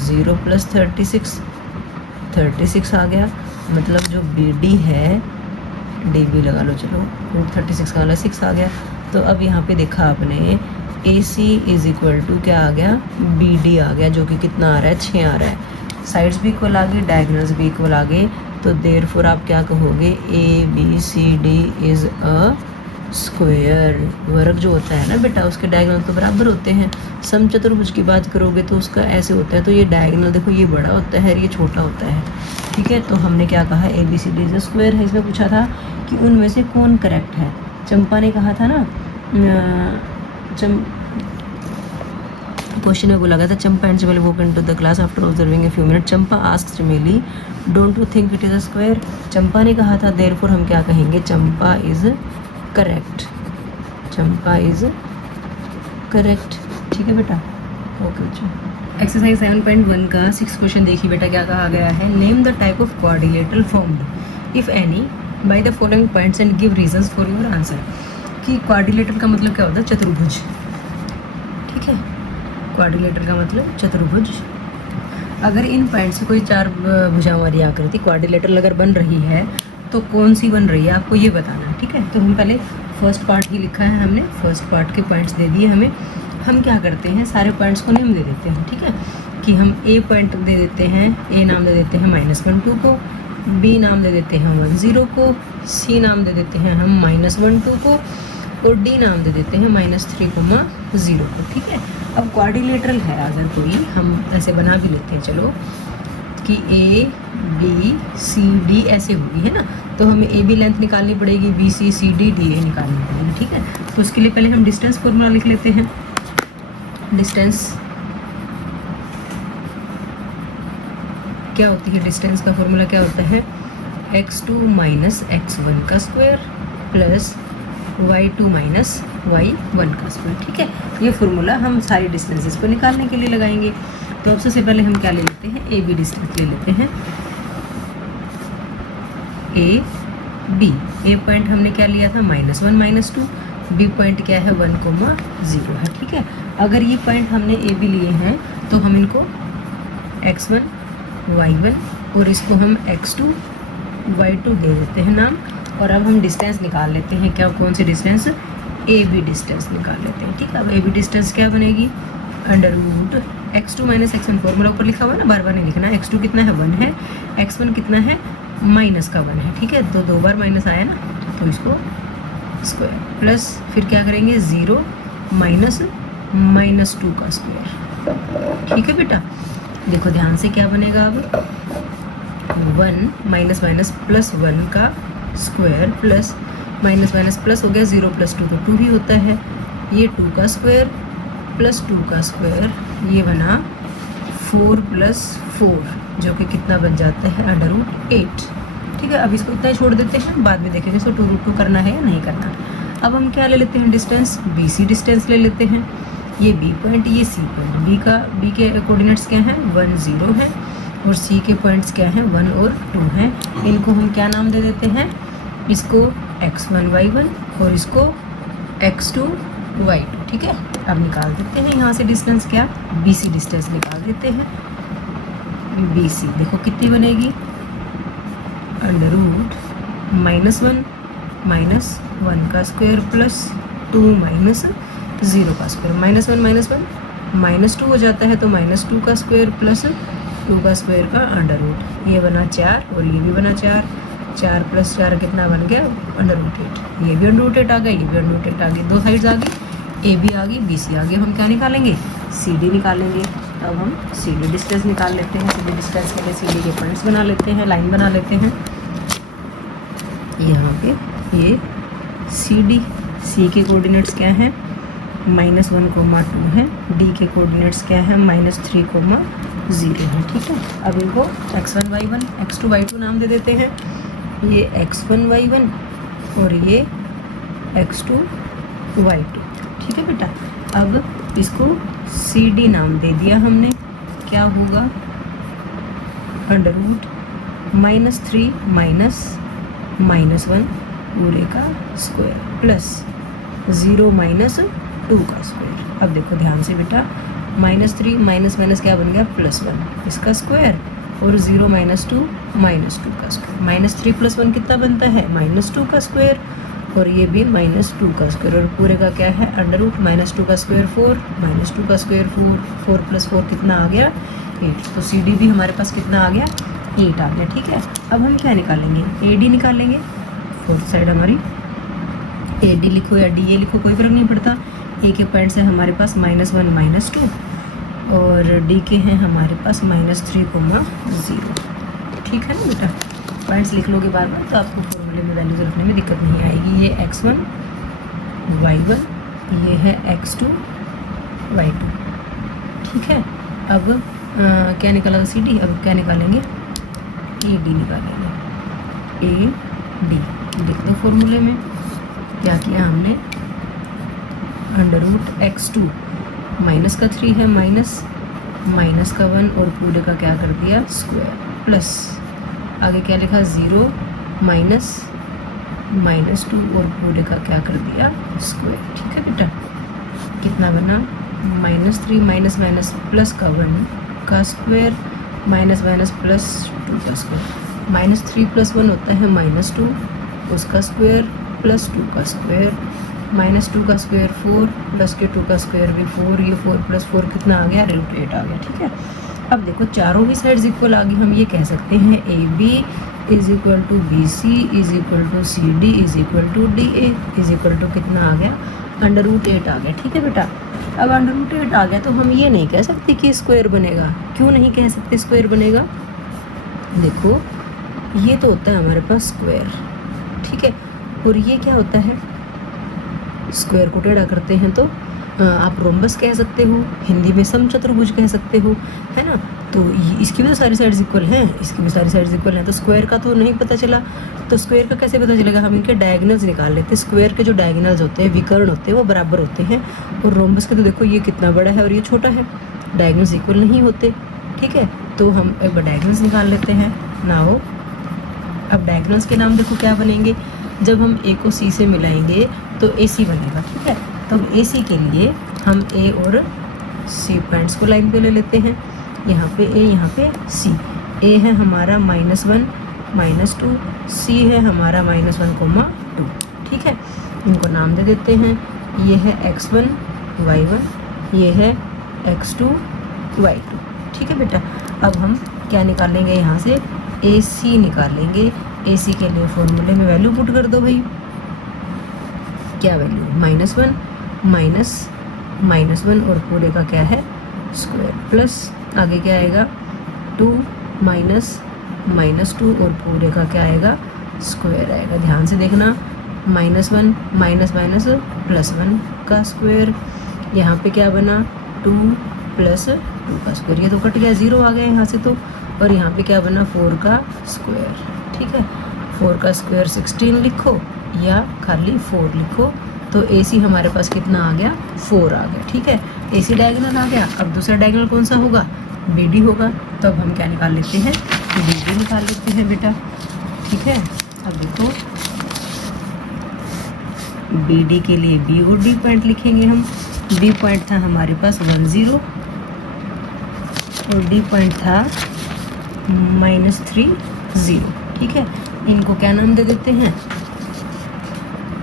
0 प्लस 36 आ गया। मतलब जो बी डी है, डी बी लगा लो, चलो, रूट 36 का वाला 6 आ गया। तो अब यहाँ पे देखा आपने ए सी इज इक्वल टू क्या आ गया, बी डी आ गया, जो कि कितना आ रहा है, 6 आ रहा है। साइड्स भी इक्वल आ गए, डायगोनल्स भी इक्वल आ गए। तो देयरफॉर आप क्या कहोगे, A B C D is a square. वर्ग जो होता है ना बेटा, उसके डायगोनल तो बराबर होते हैं। समचतुर्भुज की बात करोगे तो उसका ऐसे होता है, तो ये डायगोनल देखो, ये बड़ा होता है, ये छोटा होता है। ठीक है, तो हमने क्या कहा, A B C D is square है। इसमें पूछा था कि उनमें से कौन करेक्ट है। चंपा ने कहा था ना, क्वेश्चन में बोला गया था, Champa and Chameli walk into the class after observing a few minute. Champa asked Chameli, don't you think it is a square. Champa ने कहा था, देयरफॉर हम क्या कहेंगे, Champa is correct. Champa is correct. ठीक है बेटा, ओके। एक्सरसाइज 7.1 का 6 क्वेश्चन देखिए बेटा, क्या कहा गया है, name the type of quadrilateral formed if any by the following points and give reasons for your answer. कि क्वाड्रिलेटरल का मतलब क्या होता है, चतुर्भुज। ठीक है, क्वाड्रिलेटरल का मतलब चतुर्भुज। अगर इन पॉइंट से कोई 4 भुजाओं वाली आकृति क्वाड्रिलेटरल अगर बन रही है, तो कौन सी बन रही है आपको ये बताना। ठीक है, तो हम पहले फर्स्ट पार्ट ही लिखा है हमने, फर्स्ट पार्ट के पॉइंट्स दे दिए हमें। हम क्या करते हैं, सारे पॉइंट्स को नेम दे देते हैं। ठीक है, कि हम ए पॉइंट दे देते हैं, ए नाम दे देते हैं -1 2 को, बी नाम दे देते हैं 1 0 को, सी नाम दे देते हैं हम -1 2 को, और डी नाम दे देते हैं -3 0 को। ठीक है, अब क्वाड्रिलेटरल है अगर कोई, हम ऐसे बना भी लेते हैं, चलो, कि ए बी सी डी ऐसे होगी, है ना। तो हमें ए बी लेंथ निकालनी पड़ेगी, B C C D D A निकालनी पड़ेगी। ठीक है, तो उसके लिए पहले हम डिस्टेंस फॉर्मूला लिख लेते हैं। डिस्टेंस क्या होती है, डिस्टेंस का फॉर्मूला क्या होता है, x2 माइनस x1 का square plus y2 minus y1 का स्क्वायर। ठीक है, ये फार्मूला हम सारी डिस्टेंसेस को निकालने के लिए लगाएंगे। तो अब सबसे पहले हम क्या ले लेते हैं, ए बी डिस्टेंस ले लेते हैं। ए बी, ए पॉइंट हमने क्या लिया था, -1 -2, बी पॉइंट क्या है 1, 0 है। ठीक है, अगर ये पॉइंट हमने ए बी लिए हैं, तो हम इनको x1 y1 और इसको हम x2 y2 दे देते हैं नाम। और अब हम डिस्टेंस निकाल लेते हैं, क्या कौन सी डिस्टेंस, ए बी डिस्टेंस निकाल लेते हैं। ठीक है, अब ए बी डिस्टेंस क्या बनेगी, under root x2 minus x1, formula ऊपर लिखा हुआ है ना, बार बार नहीं लिखना। x2 कितना है 1 है, x1 कितना है माइनस का 1 है। ठीक है, तो 2 बार माइनस आया ना, तो इसको स्क्वायर प्लस फिर क्या करेंगे 0 माइनस माइनस 2 का स्क्वायर। ठीक है बेटा, देखो ध्यान से क्या बनेगा, अब 1 माइनस माइनस प्लस 1 का square plus minus minus plus हो गया 0 प्लस 2 तो 2 ही होता है, ये 2 का स्क्वायर प्लस 2 का स्क्वायर, ये बना 4 प्लस 4 जो कि कितना बन जाता है अंडर रूट 8। ठीक है, अब इसको इतना ही छोड़ देते हैं, बाद में देखेंगे इसको 2 रूट 2 करना है या नहीं करना। अब हम क्या ले लेते हैं, डिस्टेंस बी सी डिस्टेंस ले लेते हैं। ये बी पॉइंट, ये सी पॉइंट, बी के कोऑर्डिनेट्स क्या हैं 1 0 हैं और सी के पॉइंट्स क्या हैं 1 और 2 हैं। इनको हम क्या नाम दे देते हैं, इसको x1 y1 और इसको x2 y2। ठीक है, अब निकाल देते हैं यहाँ से डिस्टेंस, क्या बी सी डिस्टेंस निकाल देते हैं। बी सी देखो कितनी बनेगी, अंडर रूट -1 माइनस 1 का स्क्वायर प्लस 2 माइनस 0 का स्क्वायर, -1 माइनस 1 माइनस 2 हो जाता है, तो -2 का स्क्वायर प्लस 2 का स्क्वायर का अंडर रूट, ये बना 4 और ये भी बना 4, 4 प्लस 4 कितना बन गया अंडर रूट 8। ये भी अंडर रूट 8 आ गया, ये भी अंडर रूट 8 आ गई, दो साइड्स आ गई, ए बी आ गई, बी सी आ गई। हम क्या निकालेंगे, सी डी निकालेंगे। अब हम सी डी डिस्टेंस निकाल लेते हैं। सी डी डिस्टेंस के लिए सी डी के पॉइंट्स बना लेते हैं, लाइन बना लेते हैं। यहाँ पे ये सी डी, सी के कोऑर्डिनेट्स क्या हैं -1, 2 है, डी के कोऑर्डिनेट्स क्या है -3, 0 है। ठीक है, अब इनको x1 y1 x2 y2 नाम दे देते हैं। ये x1 y1 और ये x2 y2। ठीक है बेटा, अब इसको सी डी नाम दे दिया हमने, क्या होगा अंडर रूट -3 माइनस 1 पूरे का स्क्वायर प्लस 0 माइनस 2 का स्क्वायर। अब देखो ध्यान से बेटा, -3 माइनस माइनस क्या बन गया +1 इसका स्क्वायर और 0 माइनस 2 का स्क्वायर। -3 + 1 कितना बनता है -2 का स्क्वायर और ये भी -2 का स्क्वायर और पूरे का क्या है अंडर रूट -2 का स्क्वायर 4 -2 का स्क्वायर 4 + 4 कितना आ गया 8। तो सी डी भी हमारे पास कितना आ गया 8 आ गया। ठीक है, अब हम क्या निकालेंगे, ए डी निकालेंगे। फोर्थ साइड हमारी ए डी लिखो या डी ए लिखो, कोई फर्क नहीं पड़ता। ए के पॉइंट से हमारे पास -1 -2 और डी के हैं हमारे पास -3, 0। ठीक है ना बेटा, पॉइंट्स लिख लोगे बार बार तो आपको फॉर्मूले में वैल्यूज रखने में दिक्कत नहीं आएगी। ये x1 y1, ये है x2 y2। ठीक है, अब क्या निकाला सी डी, अब क्या निकालेंगे ए डी निकालेंगे। ए डी लिख दो फॉर्मूले में, क्या किया हमने अंडर रूट x2 माइनस का 3 है माइनस का 1 और पूरे का क्या कर दिया स्क्वायर प्लस आगे क्या लिखा 0 माइनस -2 और पूरे का क्या कर दिया स्क्वायर। ठीक है बेटा, कितना बना -3 माइनस माइनस प्लस का 1 का स्क्वायर माइनस माइनस प्लस 2 का स्क्वायर। -3 + 1 होता है -2 उसका स्क्वायर प्लस 2 का स्क्वायर -2 का स्क्वायर 4 प्लस के 2 का स्क्वायर भी 4, ये 4 + 4 कितना आ गया √8 आ गया। ठीक है, अब देखो चारों ही साइड्स इक्वल आ गई, हम ये कह सकते हैं AB = BC = CD = DA कितना आ गया √8 आ गया। ठीक है बेटा, अब √8 आ गया तो हम ये नहीं कह सकते कि स्क्वायर बनेगा। क्यों नहीं कह सकते स्क्वायर बनेगा, देखो ये तो होता है हमारे पास स्क्वायर। ठीक है, और ये क्या होता है स्क्वायर को टेढ़ा करते हैं तो आप रोम्बस कह सकते हो, हिंदी में समचतुर्भुज कह सकते हो, है ना। तो इसकी भी तो सारी साइड्स इक्वल हैं, इसकी भी सारी साइड्स इक्वल हैं, तो स्क्वायर का तो नहीं पता चला। तो स्क्वायर का कैसे पता चलेगा, हम इनके डायगोनल्स निकाल लेते हैं। स्क्वायर के जो डायगोनल्स होते हैं विकर्ण होते हैं वो बराबर होते हैं, और रोम्बस के तो देखो ये कितना बड़ा है और ये छोटा है, डायगोनल्स इक्वल नहीं होते। ठीक है, तो हम एक बार डायगोनल्स निकाल लेते हैं। नाउ अब डायगोनल्स के नाम देखो क्या बनेंगे, जब हम ए को सी से मिलाएंगे तो ए सी बनेगा। ठीक है, तो अब ए सी के लिए हम ए और सी पॉइंट्स को लाइन पे ले लेते हैं, यहाँ पे ए यहाँ पे सी। ए है हमारा -1 -2, सी है हमारा -1, 2। ठीक है, इनको नाम दे देते हैं। ये है x1 y1, ये है x2 y2। ठीक है बेटा, अब हम क्या निकालेंगे यहाँ से, ए सी निकालेंगे। ए सी के लिए फॉर्मूले में वैल्यू पुट कर दो भाई। क्या वैल्यू, -1 -1 और पूरे का क्या है स्क्वायर, प्लस आगे क्या आएगा 2 -2 और पूरे का क्या आएगा स्क्वायर आएगा। ध्यान से देखना, -1 माइनस +1 का स्क्वायर, यहाँ पे क्या बना 2 + 2 का स्क्वायर, ये तो कट गया, 0 आ गया यहाँ से तो। और यहाँ पे क्या बना 4 का स्क्वायर। ठीक है, 4 का स्क्वायर 16 लिखो या खाली 4 लिखो। तो ए सी हमारे पास कितना आ गया, 4 आ गया। ठीक है, ए सी डायगोनल आ गया। अब दूसरा डायगोनल कौन सा होगा, बी डी होगा। तो अब हम क्या निकाल लेते हैं, बी डी निकाल लेते हैं बेटा। ठीक है, अब देखो बी डी के लिए बी और डी पॉइंट लिखेंगे हम। बी पॉइंट था हमारे पास 1 0 और डी पॉइंट था -3 0। ठीक है, इनको क्या नाम दे देते हैं,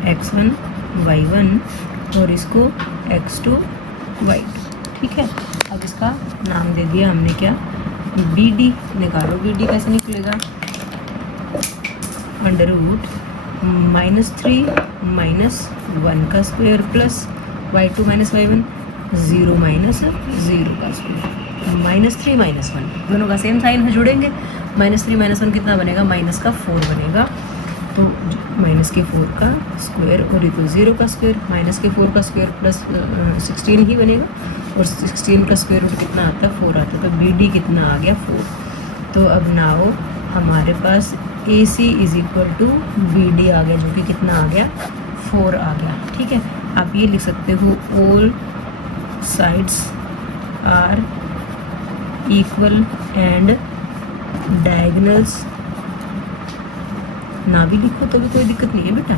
x1 y1 और इसको x2 y2। ठीक है, अब इसका नाम दे दिया हमने क्या, बी डी। निकालो बी डी कैसे निकलेगा, √-3 -1 का स्क्वायर प्लस y2 - y1 0 - 0 का स्क्वायर, -3 -1 दोनों का सेम साइन है, जुड़ेंगे। -3 -1 कितना बनेगा, -4 बनेगा। तो -4 का स्क्वायर और ये तो 0 का स्क्वायर, -4 का स्क्वायर प्लस 16 ही बनेगा। और 16 का स्क्वायर रूट कितना आता है, 4 आता है। तो बी डी कितना आ गया, 4। तो अब नाओ हमारे पास ए सी = बी डी आ गया, जो कि कितना आ गया, 4 आ गया। ठीक है, आप ये लिख सकते हो, all sides are equal and diagonals ना भी लिखो तो भी कोई दिक्कत नहीं है बेटा।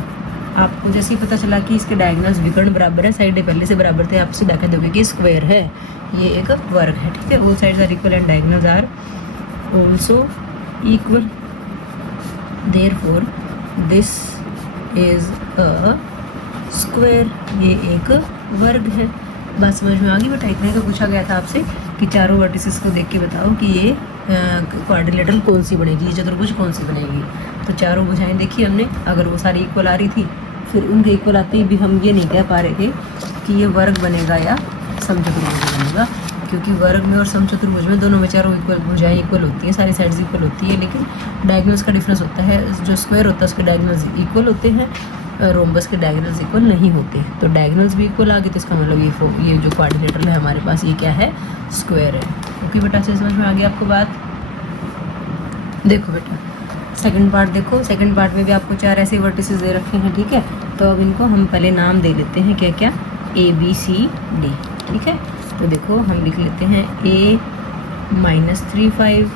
आपको जैसे ही पता चला कि इसके डायगोनल्स विकर्ण बराबर है, साइडें पहले से बराबर थे, आप सीधा कह दोगे कि स्क्वायर है, ये एक वर्ग है। ठीक है, all sides are equal and diagonals are also equal, therefore this is a square, ये एक वर्ग है। बात समझ में आ गई बेटा। इतने का पूछा गया था आपसे कि चारों वर्टिसेस को देख के बताओ कि ये क्वाड्रिलेटरल कौन सी बनेगी, ये चतुर्भुज कौन सी बनेगी। तो चारों भुजाएं देखी हमने, अगर वो सारी इक्वल आ रही थी, फिर उनके इक्वल आते ही भी हम ये नहीं कह पा रहे थे कि ये वर्ग बनेगा या समचतुर्भुज बनेगा, क्योंकि वर्ग में और समचतुर्भुज में दोनों में चारों इक्वल भुजाएं इक्वल होती हैं, सारी साइड्स इक्वल होती है, लेकिन डायगोनल्स का डिफरेंस होता है। जो स्क्वायर होता है उसके डायगोनल्स इक्वल होते हैं, रोम्बस के डायगोनल्स इक्वल नहीं होते। तो डायगोनल्स भी इक्वल आ गए, तो इसका मतलब ये जो क्वाड्रिलेटरल है हमारे पास, ये क्या है, स्क्वायर है। ओके बेटा, से समझ में आ गई आपको बात। देखो बेटा सेकंड पार्ट देखो, सेकंड पार्ट में भी आपको 4 ऐसे वर्टिसेस दे रखे हैं। ठीक है, तो अब इनको हम पहले नाम दे लेते हैं, क्या क्या, A B C D। ठीक है, तो देखो हम लिख लेते हैं A -3 5,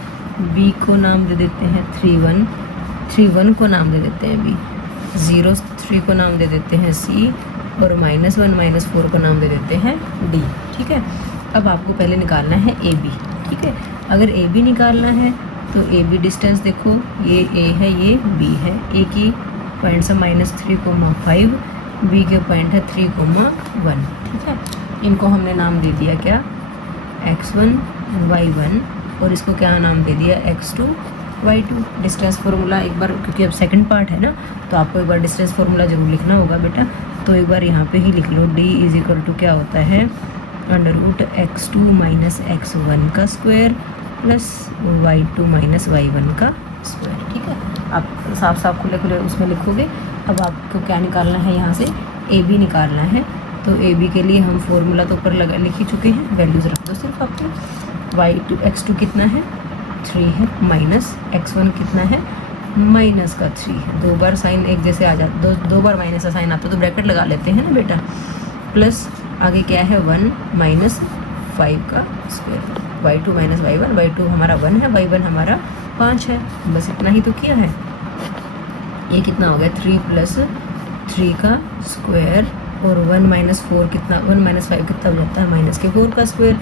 B को नाम दे देते हैं 3 1, 3 1 को नाम दे देते हैं B, 0 3 को नाम दे देते हैं C, और -1 -4 को नाम दे देते हैं D। ठीक है, अब आपको पहले निकालना है ए बी। ठीक है, अगर ए बी निकालना है तो ए बी डिस्टेंस देखो, ये ए है, ये बी है। ए की पॉइंट्स है -3,5, बी के पॉइंट है 3,1। ठीक है, इनको हमने नाम दे दिया क्या, x1 y1, और इसको क्या नाम दे दिया, x2 y2। डिस्टेंस फार्मूला एक बार, क्योंकि अब सेकंड पार्ट है ना, तो आपको एक बार डिस्टेंस फार्मूला जरूर लिखना होगा बेटा। तो एक बार यहाँ पे ही लिख लो, d = क्या होता है, √x2 - x1 का स्क्वायर प्लस y2 - y1 का स्क्वायर। ठीक है, आप साफ साफ खुले खुले उसमें लिखोगे। अब आपको क्या निकालना है, यहाँ से ए बी निकालना है। तो ए बी के लिए हम फॉर्मूला तो ऊपर लगा लिख ही चुके हैं, वैल्यूज़ रख दो सिर्फ आपको। x2 कितना है, 3 है, माइनस x1 कितना है, -3 है। 2 बार साइन एक जैसे आ जाता, दो बार माइनस का साइन आता तो ब्रैकेट लगा लेते हैं ना बेटा। प्लस आगे क्या है, 1 - 5 का स्क्वायर, y2 - y1, y2 हमारा 1 है, y1 हमारा 5 है। बस इतना ही तो किया है। ये कितना हो गया, 3 + 3 का स्क्वायर, और 1 - 4 कितना, 1 - 5 कितना हो जाता है, -4 का स्क्वायर।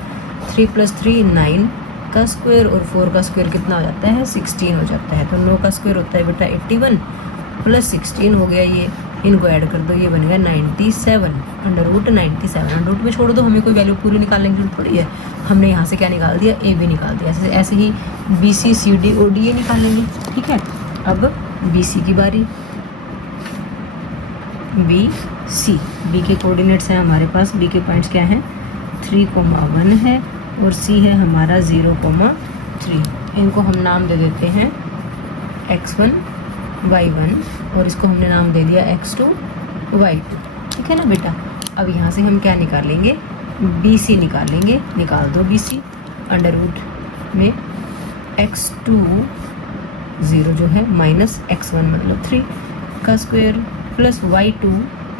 3 + 3 9 का स्क्वायर और 4 का स्क्वायर कितना हो जाता है 16 हो जाता है। तो 9 का स्क्वायर होता है बेटा 81 प्लस 16 हो गया, ये इनको ऐड कर दो, ये बन गया 97 √97। अंडर रूट में छोड़ दो, हमें कोई वैल्यू पूरी निकालने की जरूरत थोड़ी है। हमने यहाँ से क्या निकाल दिया, ए बी निकाल दिया। ऐसे ही बी सी सी डी और डी ए निकालेंगे। ठीक है, अब बी सी की बारी। बी सी, बी के कोऑर्डिनेट्स हैं हमारे पास, बी के पॉइंट्स क्या हैं 3,1 है और सी है हमारा 0,3। इनको हम नाम दे देते हैं x1 y1 और इसको हमने नाम दे दिया x2 y2। ठीक है ना बेटा। अब यहाँ से हम क्या निकालेंगे, बी सी निकालेंगे। निकाल दो बी सी। अंडर रूट में x2 0 जो है माइनस x1 मतलब 3 का स्क्वायर प्लस y2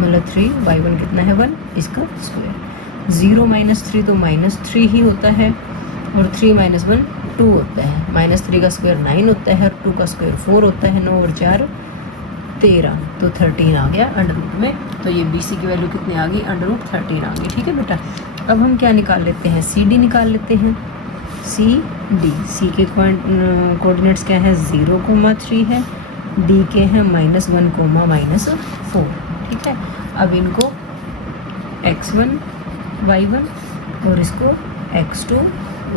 मतलब 3, y1 कितना है 1, इसका स्क्वायर। 0 - 3 तो -3 ही होता है और 3 - 1 2 होता है। -3 का स्क्वायर 9 होता है और 2 का स्क्वायर 4 होता है। 9 और 4 13, तो 13 आ गया अंडर रूट में। तो ये बी सी की वैल्यू कितनी आ गई, अंडर रूट 13 आ गई। ठीक है बेटा। अब हम क्या निकाल लेते हैं, सी डी निकाल लेते हैं। सी डी, सी के कोऑर्डिनेट्स क्या है 0,3 है, डी के हैं -1, -4। ठीक है। अब इनको x1 y1 और इसको x2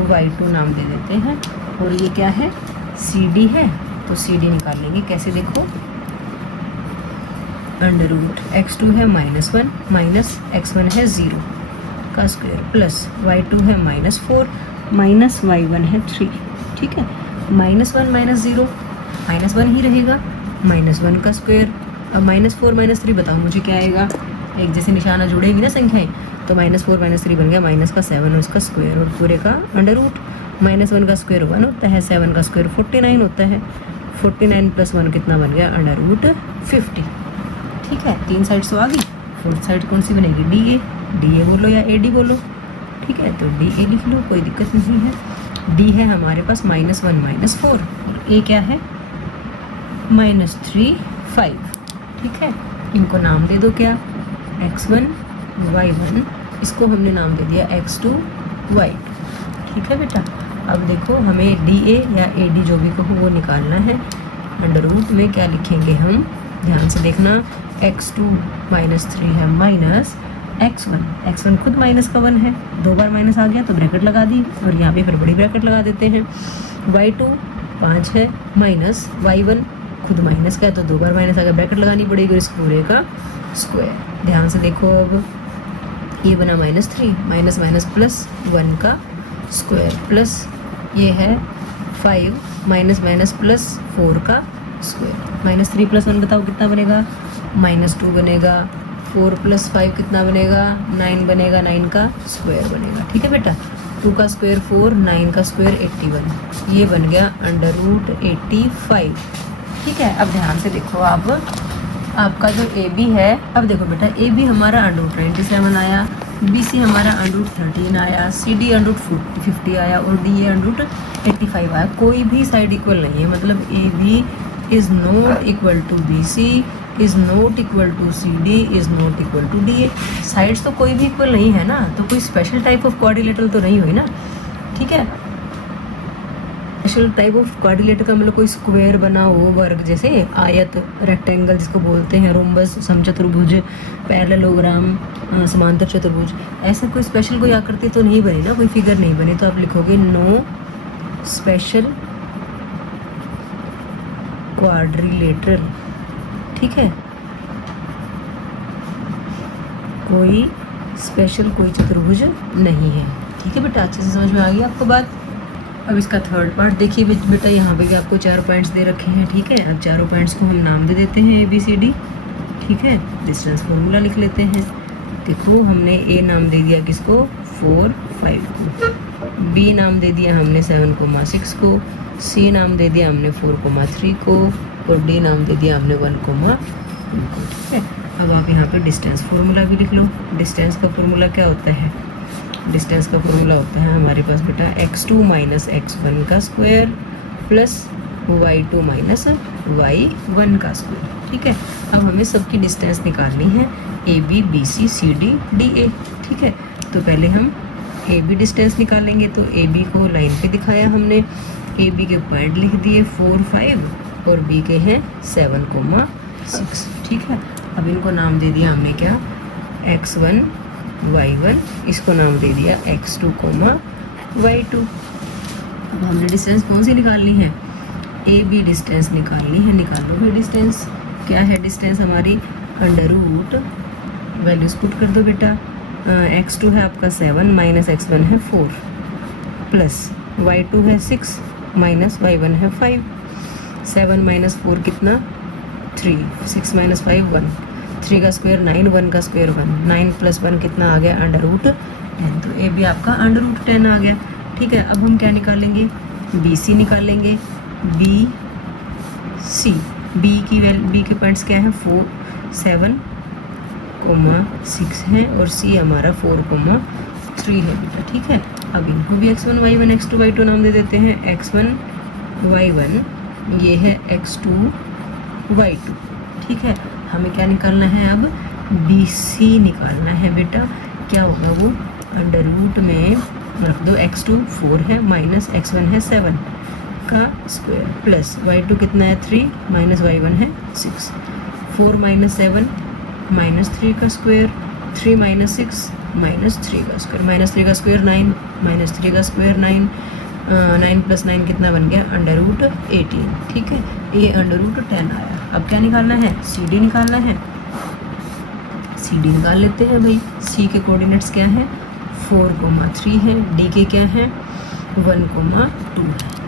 y2 नाम दे देते हैं। और ये क्या है सी डी है, तो सी डी निकाल लेंगे। कैसे देखो, अंडर रूट x2 है -1 माइनस x1 है 0 का स्क्वायर प्लस y2 है -4 माइनस y1 है 3। ठीक है। -1 - 0 -1 ही रहेगा, -1 का स्क्वायर। अब -4 - 3 बताओ मुझे क्या आएगा, एक जैसे निशाना जुड़ेगी ना संख्याएं, तो -4 - 3 बन गया माइनस का 7 और उसका स्क्वायर और पूरे का अंडर रूट। -1 का स्क्वायर 1 होता है, 7 का स्क्वायर 49 होता है। 49 + 1 कितना बन गया, अंडर रूट 50। ठीक है, 3 साइड्स तो आ गई। 4th साइड कौन सी बनेगी, डी ए बोलो या ए डी बोलो। ठीक है, तो डी ए लिख लो, कोई दिक्कत नहीं है। डी है हमारे पास -1 -4 और ए क्या है -3 5। ठीक है, इनको नाम दे दो क्या, x1 y1, इसको हमने नाम दे दिया x2 y2। ठीक है बेटा। अब देखो हमें डी ए या ए डी जो भी कहो वो निकालना है। अंडर रूट में क्या लिखेंगे हम, ध्यान से देखना, x2 -3 है माइनस x1 खुद माइनस का 1 है, 2 बार माइनस आ गया तो ब्रैकेट लगा दी और यहाँ पे फिर बड़ी ब्रैकेट लगा देते हैं। y2 5 है माइनस y1 खुद माइनस का है तो 2 बार माइनस आ गया, ब्रैकेट लगानी पड़ेगी इस पूरे का स्क्वायर। ध्यान से देखो, अब ये बना -3 माइनस माइनस प्लस 1 का स्क्वायर प्लस ये है 5 माइनस माइनस प्लस 4 का स्क्वायर। -3 + 1 बताओ कितना बनेगा, -2 बनेगा। 4 + 5 कितना बनेगा, 9 बनेगा, 9 का स्क्वायर बनेगा। ठीक है बेटा। 2 का स्क्वायर 4, 9 का स्क्वायर 81, ये बन गया अंडर रूट 85। ठीक है। अब ध्यान से देखो, आप आपका जो ए बी है, अब देखो बेटा ए बी हमारा अंडर रूट 97 आया, बी सी हमारा अंडर रूट 13 आया, सी डी अंडर रूट 50 आया और डी ए अंडर रूट 85 आया। कोई भी साइड इक्वल नहीं है, मतलब A B is not equal to B C, is not equal to C D, is not equal to D A. Sides तो कोई भी इक्वल नहीं है ना, तो कोई स्पेशल टाइप ऑफ क्वाड्रिलेटरल तो नहीं हुई ना। ठीक है, स्पेशल टाइप ऑफ क्वाड्रिलेटर का मतलब कोई स्क्वायर बना हो, वर्ग जैसे आयत, रेक्टेंगल जिसको बोलते हैं, रोम्बस, समचतुर्भुज, पैरेललोग्राम, समांतर चतुर्भुज, ऐसा कोई स्पेशल कोई आकृति तो नहीं बनी ना, कोई फिगर नहीं बनी। तो आप लिखोगे नो स्पेशल क्वाड्रिलेटरल। ठीक है, कोई स्पेशल कोई चतुर्भुज नहीं है। ठीक है बेटा, अच्छे से समझ में आ गई आपको बात। अब इसका थर्ड पार्ट देखिए बेटा, यहाँ पे आपको 4 पॉइंट्स दे रखे हैं। ठीक है, अब चारों पॉइंट्स को हम नाम दे देते हैं ABCD। ठीक है, डिस्टेंस फॉर्मूला लिख लेते हैं। देखो हमने A नाम दे दिया किसको, 4 5 को, B नाम दे दिया हमने 7,6 को, C नाम दे दिया हमने 4,3 को और D नाम दे दिया हमने 1,2 को। ठीक है, अब आप यहाँ पे डिस्टेंस फार्मूला भी लिख लो। डिस्टेंस का फार्मूला क्या होता है, डिस्टेंस का फार्मूला होता है हमारे पास बेटा x2 - x1 का स्क्वायर प्लस y2 - y1 का स्क्वायर। ठीक है, अब हमें सबकी डिस्टेंस निकालनी है, AB BC CD DA। ठीक है, तो पहले हम ए बी डिस्टेंस निकालेंगे, तो ए बी को लाइन पे दिखाया हमने, ए बी के पॉइंट लिख दिए 4, 5 और बी के हैं 7,6। ठीक है, अब इनको नाम दे दिया हमने क्या, x1 y1, इसको नाम दे दिया x2 y2। अब हमने डिस्टेंस कौन सी निकालनी है, ए बी डिस्टेंस निकालनी है। निकालो भाई डिस्टेंस, क्या है डिस्टेंस हमारी, अंडर रूट, वैल्यूज पुट कर दो बेटा, x2 है आपका 7 माइनस x1 है 4 प्लस y2 है 6 माइनस y1 है 5। 7 माइनस 4 कितना 3, 6 माइनस 5 1, 3 का स्क्वायर 9, 1 का स्क्वायर 1, 9 प्लस 1 कितना आ गया अंडर रूट 10। तो ए बी आपका अंडर रूट 10 आ गया। ठीक है, अब हम क्या निकालेंगे, बी सी निकालेंगे। बी सी, बी के पॉइंट्स क्या है 4, 7, 6 है और सी हमारा 4, 3 है बेटा। ठीक है, अब इनको भी x1 y1 x2 y2 नाम दे देते हैं। x1 y1 ये है x2 y2। ठीक है, हमें क्या निकालना है अब, बी सी निकालना है बेटा। क्या होगा वो, अंडर रूट में रख दो, x2 4 है माइनस x1 है 7 का स्क्वायर प्लस y2 कितना है 3 माइनस y1 है 6, 4 माइनस 7 माइनस 3 का स्क्वायर, 3 माइनस 6 माइनस 3 का स्क्वायर, माइनस 3 का स्क्वायर 9 माइनस 3 का स्क्वायर 9, 9 प्लस 9 कितना बन गया अंडर रूट 18। ठीक है, ये अंडर रूट 10 आया। अब क्या निकालना है, सी डी निकालना है। सी डी निकाल लेते हैं भाई। सी के कोऑर्डिनेट्स क्या है 4, 3 है, डी के क्या है 1, 2 है।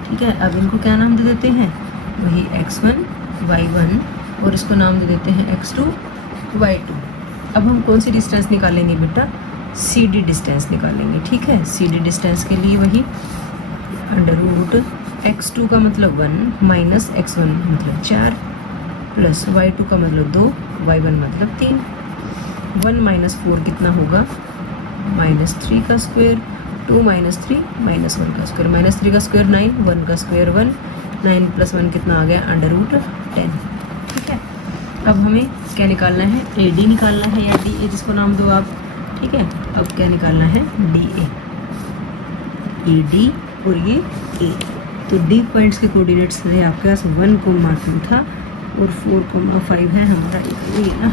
ठीक है, अब इनको क्या नाम दे देते हैं, वही x1 y1 और इसको नाम दे देते हैं x2 y2। अब हम कौन सी डिस्टेंस निकालेंगे बेटा, सी डी डिस्टेंस निकालेंगे। ठीक है, सी डी डिस्टेंस के लिए वही अंडर रूट x2 का मतलब 1 माइनस x1 मतलब 4 प्लस y2 का मतलब 2, y1 मतलब 3। 1 माइनस 4 कितना होगा माइनस 3 का स्क्वायर, 2 माइनस 3 माइनस 1 का स्क्वायर, माइनस 3 का स्क्वायर 9, 1 का स्क्वायर 1, 9 प्लस 1 कितना आ गया अंडर रूट 10। ठीक है, अब हमें क्या निकालना है, ए डी निकालना है या डी ए, जिसको नाम दो आप। ठीक है, अब क्या निकालना है, डी ए डी और ये ए। तो डी पॉइंट्स के कोऑर्डिनेट्स है आपके पास 1, 2 था और 4, 5 है हमारा ये ना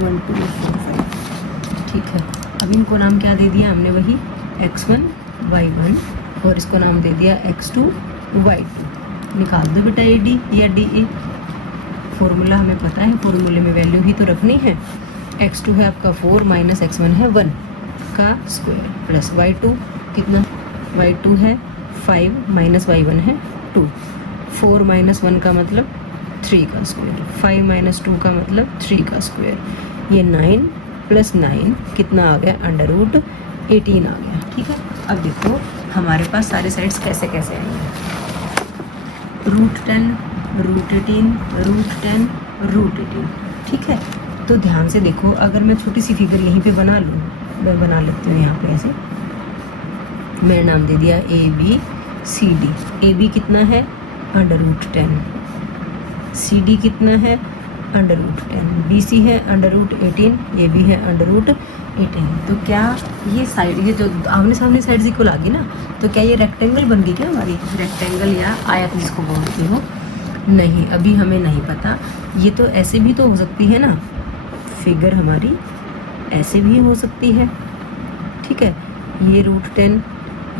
1, 2, 4, 5। ठीक है, अब इनको नाम क्या दे दिया हमने, वही x1 y1 और इसको नाम दे दिया x2 y2। निकाल दो बेटा ए डी या डी ए। फॉर्मूला हमें पता है, फॉर्मूले में वैल्यू ही तो रखनी है। x2 है आपका 4 माइनस x1 है 1 का स्क्वायर प्लस y2 कितना, y2 है 5 माइनस y1 है 2, 4 माइनस 1 का मतलब 3 का स्क्वायर, 5 माइनस 2 का मतलब 3 का स्क्वायर, ये 9 प्लस 9 कितना आ गया अंडर रूट 18 आ गया। ठीक है, अब देखो हमारे पास सारे साइड्स कैसे कैसे आएंगे, रूट 10 रूट 18 रूट 10 रूट 18। ठीक है, तो ध्यान से देखो, अगर मैं छोटी सी फिगर यहीं पे बना लूँ, मैं बना लेती हूँ यहाँ पे ऐसे, मैंने नाम दे दिया A B C D. A B कितना है अंडर रूट 10, सी डी कितना है अंडर रूट 10, बी सी है अंडर रूट 18, ए बी है अंडर रूट 18। तो क्या ये साइड, ये जो आमने सामने साइड्स इक्वल आ गई ना, तो क्या ये रेक्टेंगल बन गई क्या हमारी, रेक्टेंगल या आयत जिसको बोलते हो। नहीं, अभी हमें नहीं पता, ये तो ऐसे भी तो हो सकती है ना, फिगर हमारी ऐसे भी हो सकती है। ठीक है, ये रूट 10,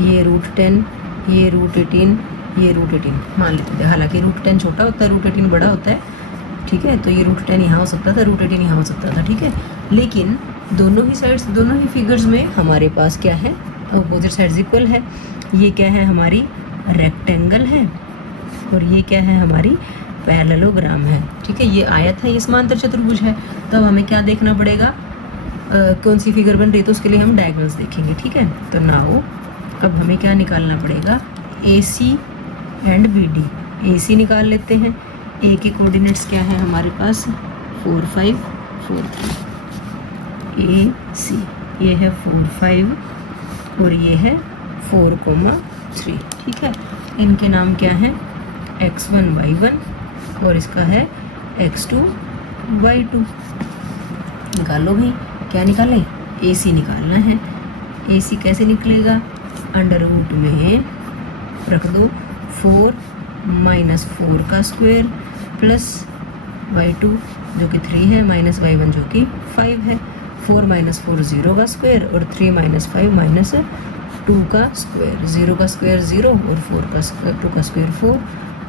ये रूट 10, ये रूट 18, ये रूट 18 मान लेते हैं। हालांकि रूट 10 छोटा होता है, रूट 18 बड़ा होता है। ठीक है, तो ये रूट 10 यहाँ हो सकता था, रूट 18 यहाँ हो सकता था। ठीक है, लेकिन दोनों ही साइड्स, दोनों ही फिगर्स में हमारे पास क्या है, अपोजिट साइड्स इक्वल है। ये क्या है हमारी रेक्टेंगल है और ये क्या है हमारी पैरेललोग्राम है। ठीक है, ये आयत है, ये समांतर चतुर्भुज है। तो अब हमें क्या देखना पड़ेगा, कौन सी फिगर बन रही है, तो उसके लिए हम डायगोनल्स देखेंगे। ठीक है, तो नाउ अब हमें क्या निकालना पड़ेगा, ए सी एंड बी डी। ए सी निकाल लेते हैं। ए के कोऑर्डिनेट्स क्या है हमारे पास 4, 5, 4, 3। ए सी ये है 4, 5 और ये है 4, 3। ठीक है, इनके नाम क्या है x1 y1 और इसका है x2 y2। निकालो भाई, क्या निकालें, ए सी निकालना है। ए सी कैसे निकलेगा, अंडर रूट में रख दो 4 माइनस 4 का स्क्वायर प्लस y2 जो कि 3 है माइनस y1 जो कि 5 है। 4 माइनस 4 0 का स्क्वायर और 3 माइनस 5 माइनस 2 का स्क्वायर, 0 का स्क्वायर 0 और 4 का स्क्वायर 2 का स्क्वायर 4,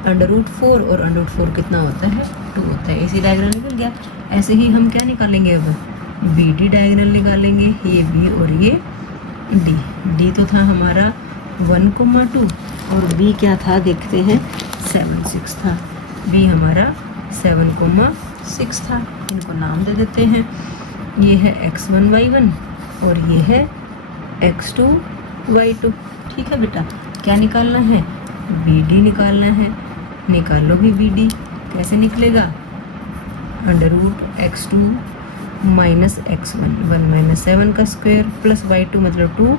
अंडर रूट 4 और अंडर रूट 4 कितना होता है 2 होता है। इसी डायग्राम निकल गया। ऐसे ही हम क्या निकालेंगे अब बी डी डायग्राम निकालेंगे, ये बी और ये डी। डी तो था हमारा 1,2 और बी क्या था देखते हैं 7 6 था। बी हमारा 7,6 था। इनको नाम दे देते हैं, ये है x1 y1 और ये है x2 y2। ठीक है बेटा, क्या निकालना है बी डी निकालना है। निकालो भी बी डी, कैसे निकलेगा under root x2 minus x1 1 minus 7 का स्क्वायर प्लस y2 मतलब 2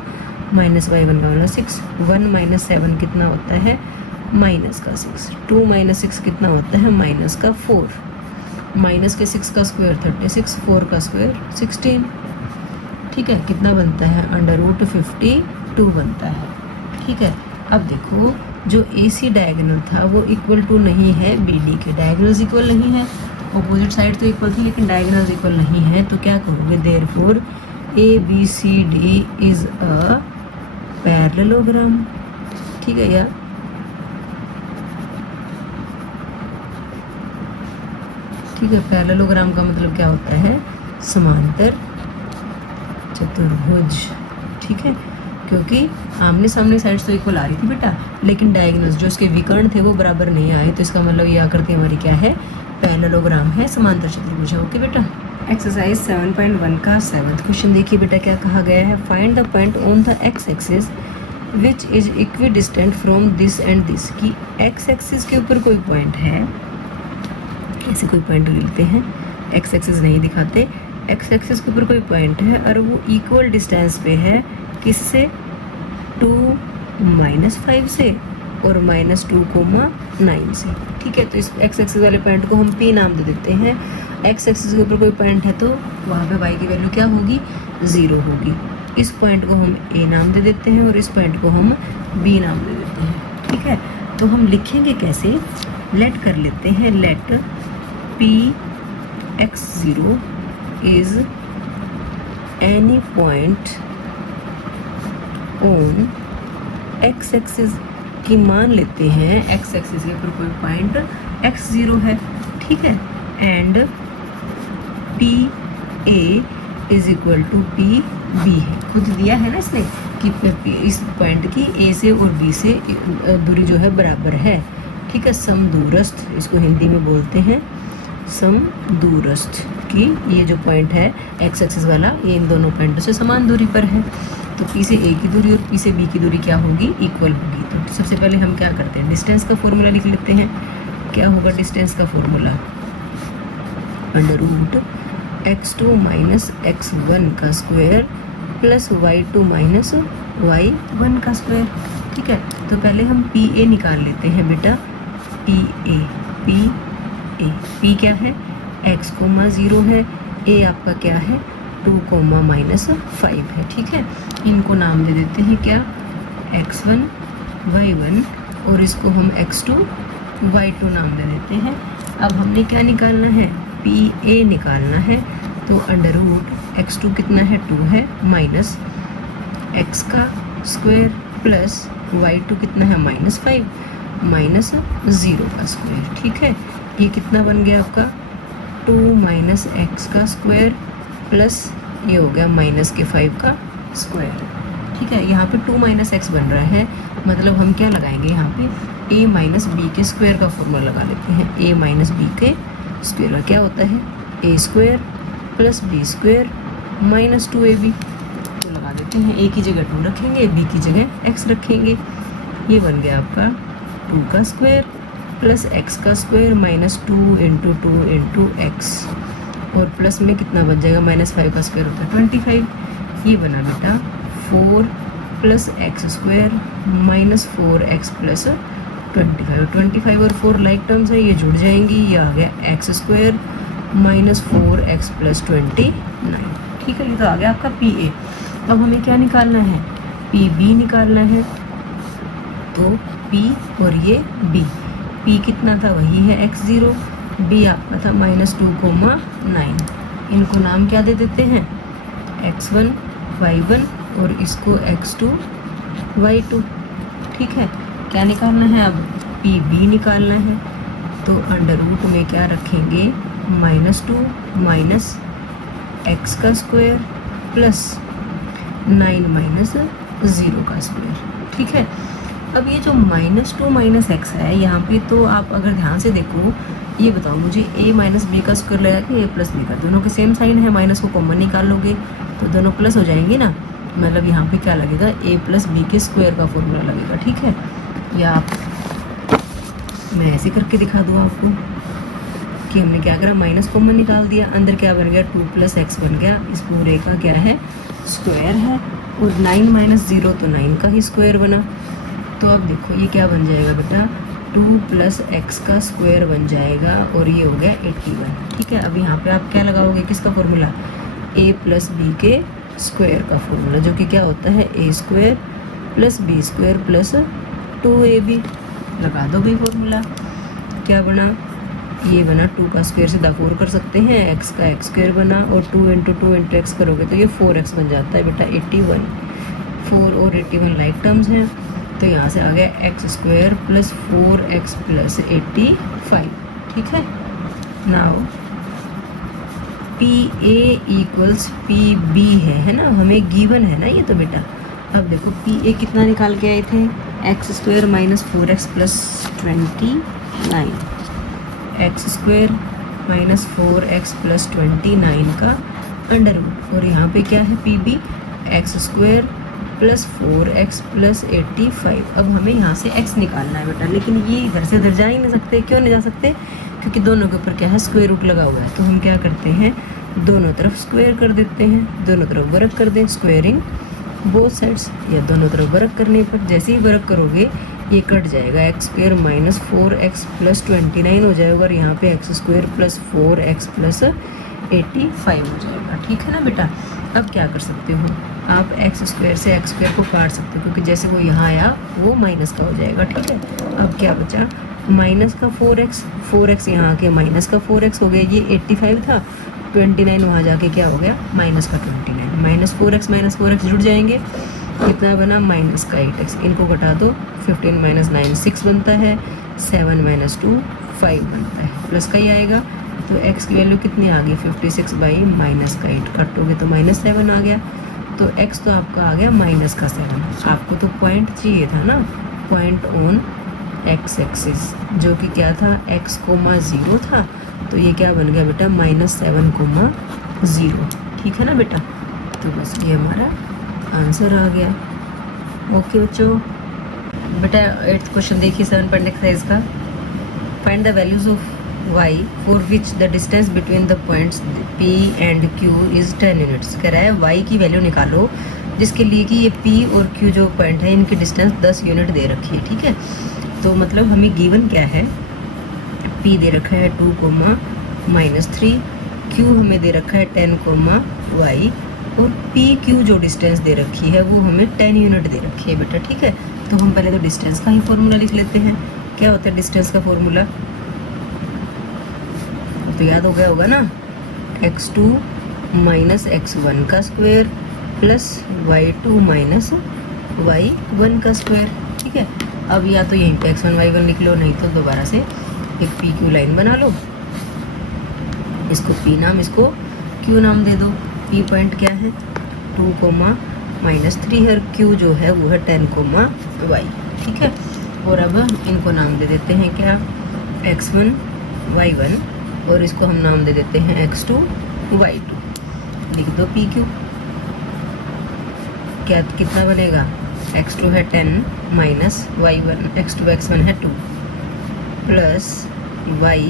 माइनस y1 का मतलब 6। 1 माइनस 7 कितना होता है माइनस का 6। 2 माइनस 6 कितना होता है माइनस का 4। माइनस के 6 का स्क्वायर 36, 4 का स्क्वायर 16। ठीक है, कितना बनता है अंडर रूट 52 बनता है। ठीक है, अब देखो जो ए सी डायगोनल था वो इक्वल टू नहीं है बी डी के। डायगोनल्स इक्वल नहीं है, अपोजिट साइड तो इक्वल थी लेकिन डायगोनल्स इक्वल नहीं है, तो क्या कहोगे therefore A B C D is a parallelogram. ठीक है यार, ठीक है। पैरेललोग्राम का मतलब क्या होता है समांतर चतुर्भुज। ठीक है, क्योंकि आमने सामने साइड्स तो इक्वल आ रही थी बेटा, लेकिन डायगोनल्स जो उसके विकर्ण थे वो बराबर नहीं आए, तो इसका मतलब ये आकृति हमारी क्या है पैरेललोग्राम है, समांतर चतुर्भुज है। ओके बेटा। एक्सरसाइज 7.1 का 7th क्वेश्चन देखिए बेटा, क्या कहा गया है। Find the point on the x axis which is equidistant from this and this. की एक्स एक्सिस के ऊपर कोई पॉइंट है, ऐसे कोई पॉइंट लेते हैं, एक्स एक्सिस नहीं दिखाते, एक्स एक्सिस के ऊपर कोई पॉइंट है और वो इक्वल डिस्टेंस पे है किससे 2 -5 से और -2,9 से। ठीक है, तो इस एक्स एक्सिस वाले पॉइंट को हम पी नाम दे देते हैं। एक्स एक्सिस के ऊपर कोई पॉइंट है तो वहाँ पे वाई की वैल्यू क्या होगी 0 होगी। इस पॉइंट को हम ए नाम दे देते हैं और इस पॉइंट को हम बी नाम दे देते हैं। ठीक है, तो हम लिखेंगे कैसे, लेट कर लेते हैं, let P x0 is any point on x axis की मान लेते हैं x एक्सिस के ऊपर कोई पॉइंट x0 है। ठीक है, and P A is equal to P B है, खुद दिया है ना इसने कि इस पॉइंट की ए से और बी से दूरी जो है बराबर है। ठीक है, समदूरस्थ इसको हिंदी में बोलते हैं, समदूरस्थ की ये जो पॉइंट है एक्स एक्सिस वाला ये इन दोनों पॉइंटों से समान दूरी पर है। तो पी से ए की दूरी और पी से बी की दूरी क्या होगी इक्वल होगी। तो सबसे पहले हम क्या करते हैं डिस्टेंस का फॉर्मूला लिख लेते हैं। क्या होगा डिस्टेंस का formula under root x2 minus x1 का square plus y2 minus y1 का स्क्वायर। ठीक है, तो पहले हम पी ए निकाल लेते हैं बेटा। पी ए पी क्या है x, 0 है, a आपका क्या है 2, -5 है। ठीक है, इनको नाम दे देते हैं क्या x1 y1 और इसको हम x2 y2 नाम दे देते हैं। अब हमने क्या निकालना है पी ए निकालना है, तो अंडर रूट x2 कितना है 2 है माइनस x का स्क्वायर प्लस y2 कितना है -5 माइनस 0 का स्क्वायर। ठीक है, ये कितना बन गया आपका 2 माइनस एक्स का स्क्वायर प्लस ये हो गया माइनस के 5 का स्क्वायर। ठीक है, यहाँ पे 2 माइनस एक्स बन रहा है, मतलब हम क्या लगाएंगे यहाँ पे a माइनस बी के स्क्वायर का फॉर्मूला लगा लेते हैं। a माइनस बी के स्क्वायर का क्या होता है a square plus B square minus 2ab। तो लगा देते हैं, a की जगह 2 रखेंगे, b की जगह x रखेंगे। ये बन गया आपका 2 का स्क्वायर प्लस x का square minus 2 into 2 into x और प्लस में कितना बच जाएगा -5 का स्क्वायर होता है 25। ये बना बेटा 4 plus x square minus 4x plus 25। 25 और 4 लाइक टर्म्स है, ये जुड़ जाएंगी, ये आ गया x square minus 4x plus 29। ठीक है, ये तो आ गया आपका पी ए। अब हमें क्या निकालना है, पी बी निकालना है। तो P और ये B, P कितना था वही है x0, B आपका था -2,9। इनको नाम क्या दे देते हैं, x1 y1 और इसको x2 y2। ठीक है, क्या निकालना है अब, PB निकालना है। तो अंडर रूट में क्या रखेंगे, -2 माइनस एक्स का स्क्वायर प्लस 9 माइनस 0 का स्क्वायर। ठीक है, अब ये जो -2 माइनस एक्स है यहाँ पे, तो आप अगर ध्यान से देखो, ये बताओ मुझे a माइनस बी का स्क्वायर लगा कि a प्लस बी का, दोनों के सेम साइन है, माइनस को कॉमन निकाल लोगे तो दोनों प्लस हो जाएंगे ना, मतलब यहाँ पे क्या लगेगा, a प्लस बी के स्क्वायर का फॉर्मूला लगेगा। ठीक है, या आप मैं ऐसे करके दिखा दूँ आपको कि हमने क्या करा, माइनस कॉमन निकाल दिया, अंदर क्या बन गया, 2 प्लस एक्स बन गया, इस पूरे का क्या है, स्क्वायर है, और 9 माइनस 0 तो 9 का ही स्क्वायर बना। तो अब देखो ये क्या बन जाएगा बेटा, 2 प्लस एक्स का स्क्वायर बन जाएगा, और ये हो गया 81। ठीक है, अब यहाँ पे आप क्या लगाओगे, किसका फॉर्मूला, a प्लस बी के स्क्वायर का फॉर्मूला, जो कि क्या होता है, a square plus B square plus 2ab। लगा दो भी फॉर्मूला, क्या बना, ये बना 2 का स्क्वायर सीधा 4 कर सकते हैं, x का x स्क्वायर बना, और 2 इंटू 2 इंटू एक्स करोगे तो ये 4x बन जाता है बेटा 81। 4 और 81 लाइक टर्म्स हैं, तो यहाँ से आ गया x square plus 4x plus 85। ठीक है, नाउ PA इक्वल्स PB है ना, हमें गिवन है ना ये तो बेटा। अब देखो PA कितना निकाल के आए थे, x square minus 4x plus 29, x square minus 4x plus 29 का अंडर रूट, और यहाँ पे क्या है PB, x square plus 4x plus 85। अब हमें यहाँ से x निकालना है बेटा, लेकिन ये इधर से इधर जा ही नहीं सकते। क्यों नहीं जा सकते, क्योंकि दोनों के ऊपर क्या है, स्क्वायर रूट लगा हुआ है। तो हम क्या करते हैं, दोनों तरफ स्क्वायर कर देते हैं, दोनों तरफ वर्क कर दें, स्क्वायरिंग बोथ साइड्स, या दोनों तरफ वर्क करने पर जैसे ही वर्क करोगे ये कट जाएगा, x square minus 4x plus 29 हो जाएगा, और यहाँ पे x square plus 4x plus 85 हो जाएगा। ठीक है ना बेटा। अब क्या कर सकते हो, आप एक्स स्क्वायर से एक्स स्क्वायर को काट सकते हो, क्योंकि जैसे वो यहाँ आया वो माइनस का हो जाएगा। ठीक है, अब क्या बचा, माइनस का 4x यहाँ आके माइनस का 4x हो गया, ये 85 था, 29 वहाँ जाके क्या हो गया, माइनस का 29, माइनस 4x जुड़ जाएंगे, कितना बना, माइनस का 8x, इनको घटा दो, 15 माइनस 9 6 बनता है, 7 माइनस 2 5 बनता है, प्लस का ही आएगा। तो x की वैल्यू कितनी आ गई, 56 बाई माइनस का 8, कटोगे तो माइनस 7 आ गया। तो x तो आपका आ गया माइनस का 7। आपको तो पॉइंट चाहिए था ना, पॉइंट ऑन x एक्सिस, जो कि क्या था, x, 0 था, तो ये क्या बन गया बेटा, -7, 0। ठीक है ना बेटा, तो बस ये हमारा आंसर आ गया। ओके बच्चों, बेटा 8th क्वेश्चन देखिए 7 एक्सरसाइज का। Find the values of y for which the distance between the points p and q is 10 units. कह रहा है y की वैल्यू निकालो जिसके लिए कि ये p और q जो पॉइंट है इनकी डिस्टेंस 10 यूनिट दे रखी है। ठीक है, तो मतलब हमें गिवन क्या है, p दे रखा है 2, -3, q हमें दे रखा है 10, y, और पी क्यू जो डिस्टेंस दे रखी है वो हमें 10 यूनिट दे रखी है बेटा। ठीक है, तो हम पहले तो डिस्टेंस का ही फॉर्मूला लिख लेते हैं। क्या होता है डिस्टेंस का फॉर्मूला, तो याद हो गया होगा ना, x2 माइनस x1 का square plus y2 minus y1 का स्क्वायर। ठीक है, अब या तो यहीं पे x1 y1 लिख लो, नहीं तो दोबारा से एक पी क्यू लाइन बना लो, इसको p नाम, इसको q नाम दे दो। p पॉइंट क्या है, 2, -3 है, q जो है वो है 10, y। ठीक है, और अब इनको नाम दे देते हैं क्या, x1 y1, और इसको हम नाम दे देते हैं x2 y2। लिख दो पी क्यू, क्या कितना बनेगा, x2 है 10 माइनस y1, x2 x1 है 2 प्लस y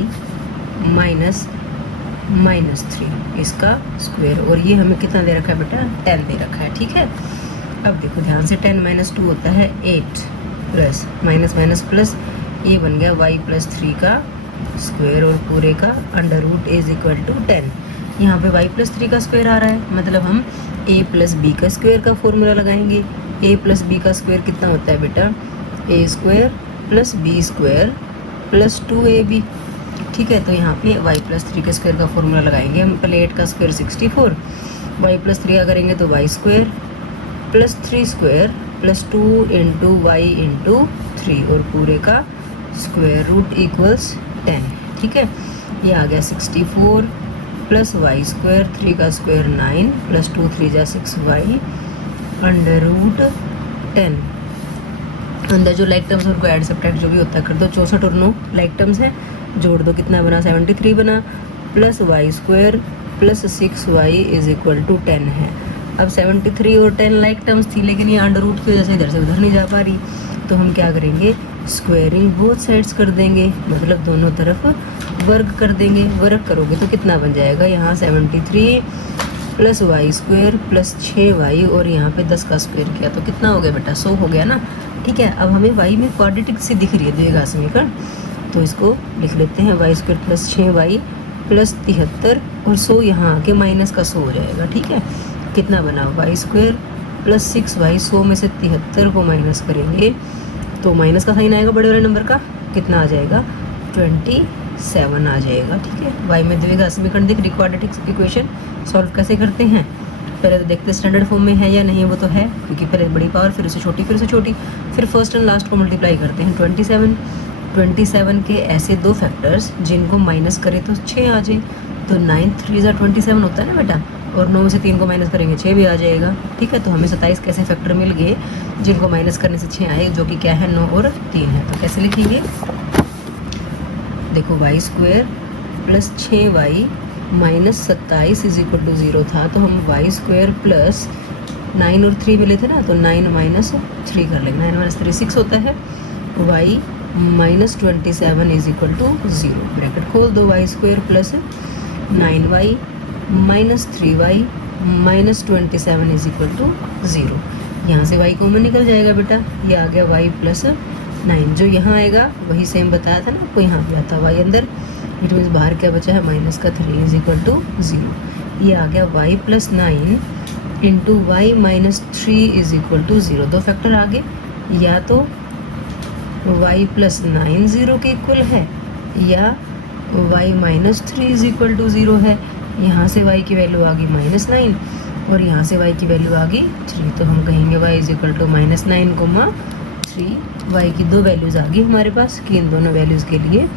माइनस -3 इसका स्क्वायर, और ये हमें कितना दे रखा है बेटा, 10 दे रखा है। ठीक है, अब देखो ध्यान से, 10 - 2 होता है 8, प्लस माइनस माइनस प्लस, ये बन गया y + 3 का स्क्वायर, और पूरे का under root is equal to 10। यहाँ पे y + 3 का स्क्वायर आ रहा है, मतलब हम ए प्लस बी का स्क्वायर का फॉर्मूला लगाएंगे। ए प्लस बी का स्क्वायर कितना होता है बेटा, A square plus B square plus 2ab। ठीक है, तो यहाँ पे y प्लस 3 के स्क्वायर का फॉर्मूला लगाएंगे हम। पहले 8 का स्क्वायर 64, y प्लस 3 करेंगे तो y square plus 3 square plus 2 into Y into 3 और पूरे का स्क्वायर रूट इक्वल्स 10। ठीक है, ये आ गया 64 प्लस वाई स्क्वायर 3 का स्क्वायर 9 प्लस 2 3 जा 6y अंडर रूट 10। अंदर जो लाइक टर्म्स उनको ऐड सब्ट्रैक्ट जो भी होता है कर दो। 64 और 9 लाइक टर्म्स हैं, जोड़ दो, कितना बना 73 बना, plus Y square plus 6y is equal to 10 है। अब 73 और 10 लाइक टर्म्स थी, लेकिन ये अंडर रूट की वजह से इधर से उधर नहीं जा पा रही, तो हम क्या करेंगे, स्क्वायरिंग बोथ साइड्स कर देंगे, मतलब दोनों तरफ वर्ग कर देंगे। वर्ग करोगे तो कितना बन जाएगा, यहाँ 73 plus Y square plus 6y और यहाँ पे 10 का स्क्वायर किया तो कितना हो गया बेटा, 100 हो गया ना। ठीक है, अब हमें y में क्वाड्रेटिक से दिख रही है द्विघात समीकरण, तो इसको लिख लेते हैं Y square plus 6y plus 73 और 100 यहाँ आके माइनस का 100 हो जाएगा। ठीक है, कितना बना वाई स्क्वायर प्लस 6y, 100 में से 73 को माइनस करेंगे तो माइनस का साइन आएगा बड़े वाले नंबर का, कितना आ जाएगा 27 आ जाएगा। ठीक है, y में द्विघात समीकरण दिख रही, क्वाड्रेटिक इक्वेशन सॉल्व कैसे करते हैं, पहले तो देखते स्टैंडर्ड फॉर्म में है या नहीं, वो तो है क्योंकि पहले बड़ी पावर फिर उससे छोटी फिर उससे छोटी, फिर फर्स्ट एंड लास्ट को मल्टीप्लाई करते हैं। 27 के ऐसे दो फैक्टर्स जिनको माइनस करें तो 6 आ जाए, तो 9 3 27 होता है ना बेटा, और 9 में से 3 को माइनस करेंगे 6 भी आ जाएगा। ठीक है, तो हमें 27 कैसे फैक्टर मिल गए जिनको माइनस करने से 6 आए, जो कि क्या है 9 और 3 है। तो कैसे लिखेंगे, देखो Y square plus 6y minus 27 is equal to 0 था, तो हम वाई स्क्वायर प्लस 9 और 3 मिले थे ना, तो 9 माइनस 3 कर लेंगे, 9 माइनस 3 6 होता है, y minus 27 is equal to 0, bracket खोल दो, y square plus 9y minus 3y minus 27 is equal to 0। यहाँ से y कॉमन निकल जाएगा बेटा, ये आ गया y प्लस 9, जो यहाँ आएगा वही सेम बताया था ना आपको, यहाँ पे आता y अंदर, इट मीन्स बाहर क्या बचा है माइनस का 3 इज इक्वल टू 0। ये आ गया y plus 9 into y minus 3 is equal to 0। दो फैक्टर आगे, या तो y प्लस 9 0 के इक्वल है या y minus 3 is equal to 0 है। यहाँ से y की वैल्यू आ गई माइनस 9 और यहाँ से y की वैल्यू आ गई 3, तो हम कहेंगे y is equal to minus 9 3, y की दो वैल्यूज़ आ गई हमारे पास कि इन दोनों वैल्यूज़ के लिए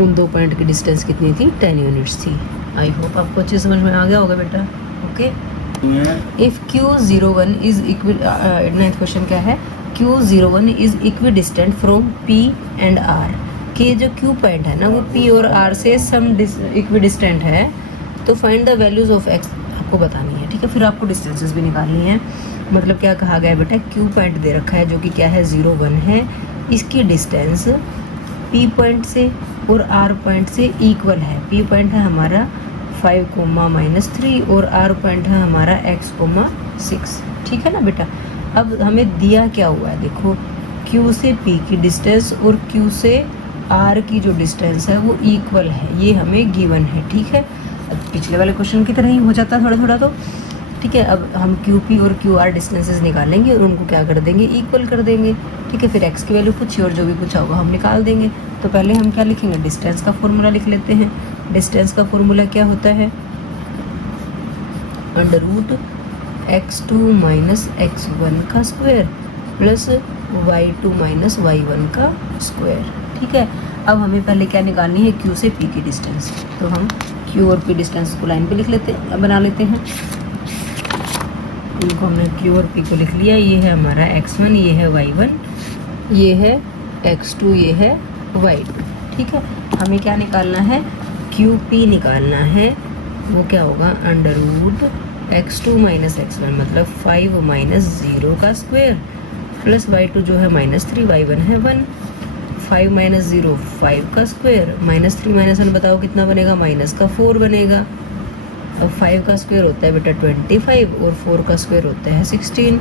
उन दो पॉइंट की डिस्टेंस कितनी थी, 10 यूनिट्स थी। आई होप आपको अच्छे समझ में आ गया होगा बेटा। Okay, if Q01 is equi, 9th question क्या है, Q01 is equidistant from P and R, के जो Q पॉइंट है ना वो P और R से सम इक्वी डिस्टेंट है, तो find the values of x आपको बतानी है। ठीक है, फिर आपको डिस्टेंसेस भी निकालनी है। मतलब क्या कहा गया है बेटा, Q पॉइंट दे रखा है जो कि क्या है 01 है, इसकी डिस्टेंस P पॉइंट से और R पॉइंट से इक्वल है। P पॉइंट है हमारा 5, -3 और R पॉइंट है हमारा x, 6। ठीक है ना बेटा, अब हमें दिया क्या हुआ है, देखो Q से P की डिस्टेंस और Q से R की जो डिस्टेंस है वो इक्वल है, ये हमें गिवन है। ठीक है, पिछले वाले क्वेश्चन की तरह ही हो जाता है थोड़ा थोड़ा, तो ठीक है। अब हम QP और QR डिस्टेंसेस निकालेंगे और उनको क्या कर देंगे, इक्वल कर देंगे। ठीक है, फिर x की वैल्यू पूछी और जो भी पूछा होगा हम निकाल देंगे। तो पहले हम क्या लिखेंगे, डिस्टेंस का फॉर्मूला लिख लेते हैं। डिस्टेंस का फॉर्मूला क्या होता है, under root x2 minus x1 का square plus y2 minus y1 का स्क्वायर। ठीक है, अब हमें पहले क्या निकालनी है, Q से P की डिस्टेंस, तो हम Q और P डिस्टेंस को लाइन पे लिख लेते हैं, बना लेते हैं। इनको हमने Q और P को लिख लिया, ये है हमारा x1, ये है y1, ये है x2, ये है y2। ठीक है, हमें क्या निकालना है, QP निकालना है, वो क्या होगा under root x2 minus x1 मतलब 5 माइनस 0 का स्क्वायर प्लस y2 जो है -3, y1 है 1, 5 माइनस 0 5 का स्क्वायर, -3 माइनस 1 बताओ कितना बनेगा, माइनस का 4 बनेगा। अब 5 का स्क्वायर होता है बेटा 25 और 4 का स्क्वायर होता है 16,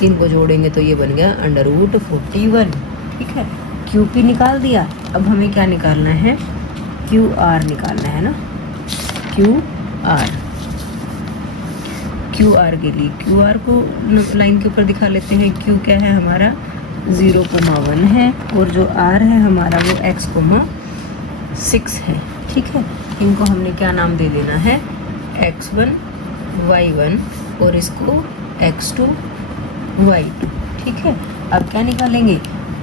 तीन को जोड़ेंगे तो ये बन गया अंडर रूट 41। ठीक है, QP निकाल दिया। अब हमें क्या निकालना है, QR निकालना है ना, क्यू आर के लिए क्यू आर को लाइन के ऊपर दिखा लेते हैं। क्यू क्या है हमारा 0,1 है और जो आर है हमारा वो x,6 है। ठीक है, इनको हमने क्या नाम दे देना है x1 y1 और इसको x2 y2। ठीक है, अब क्या निकालेंगे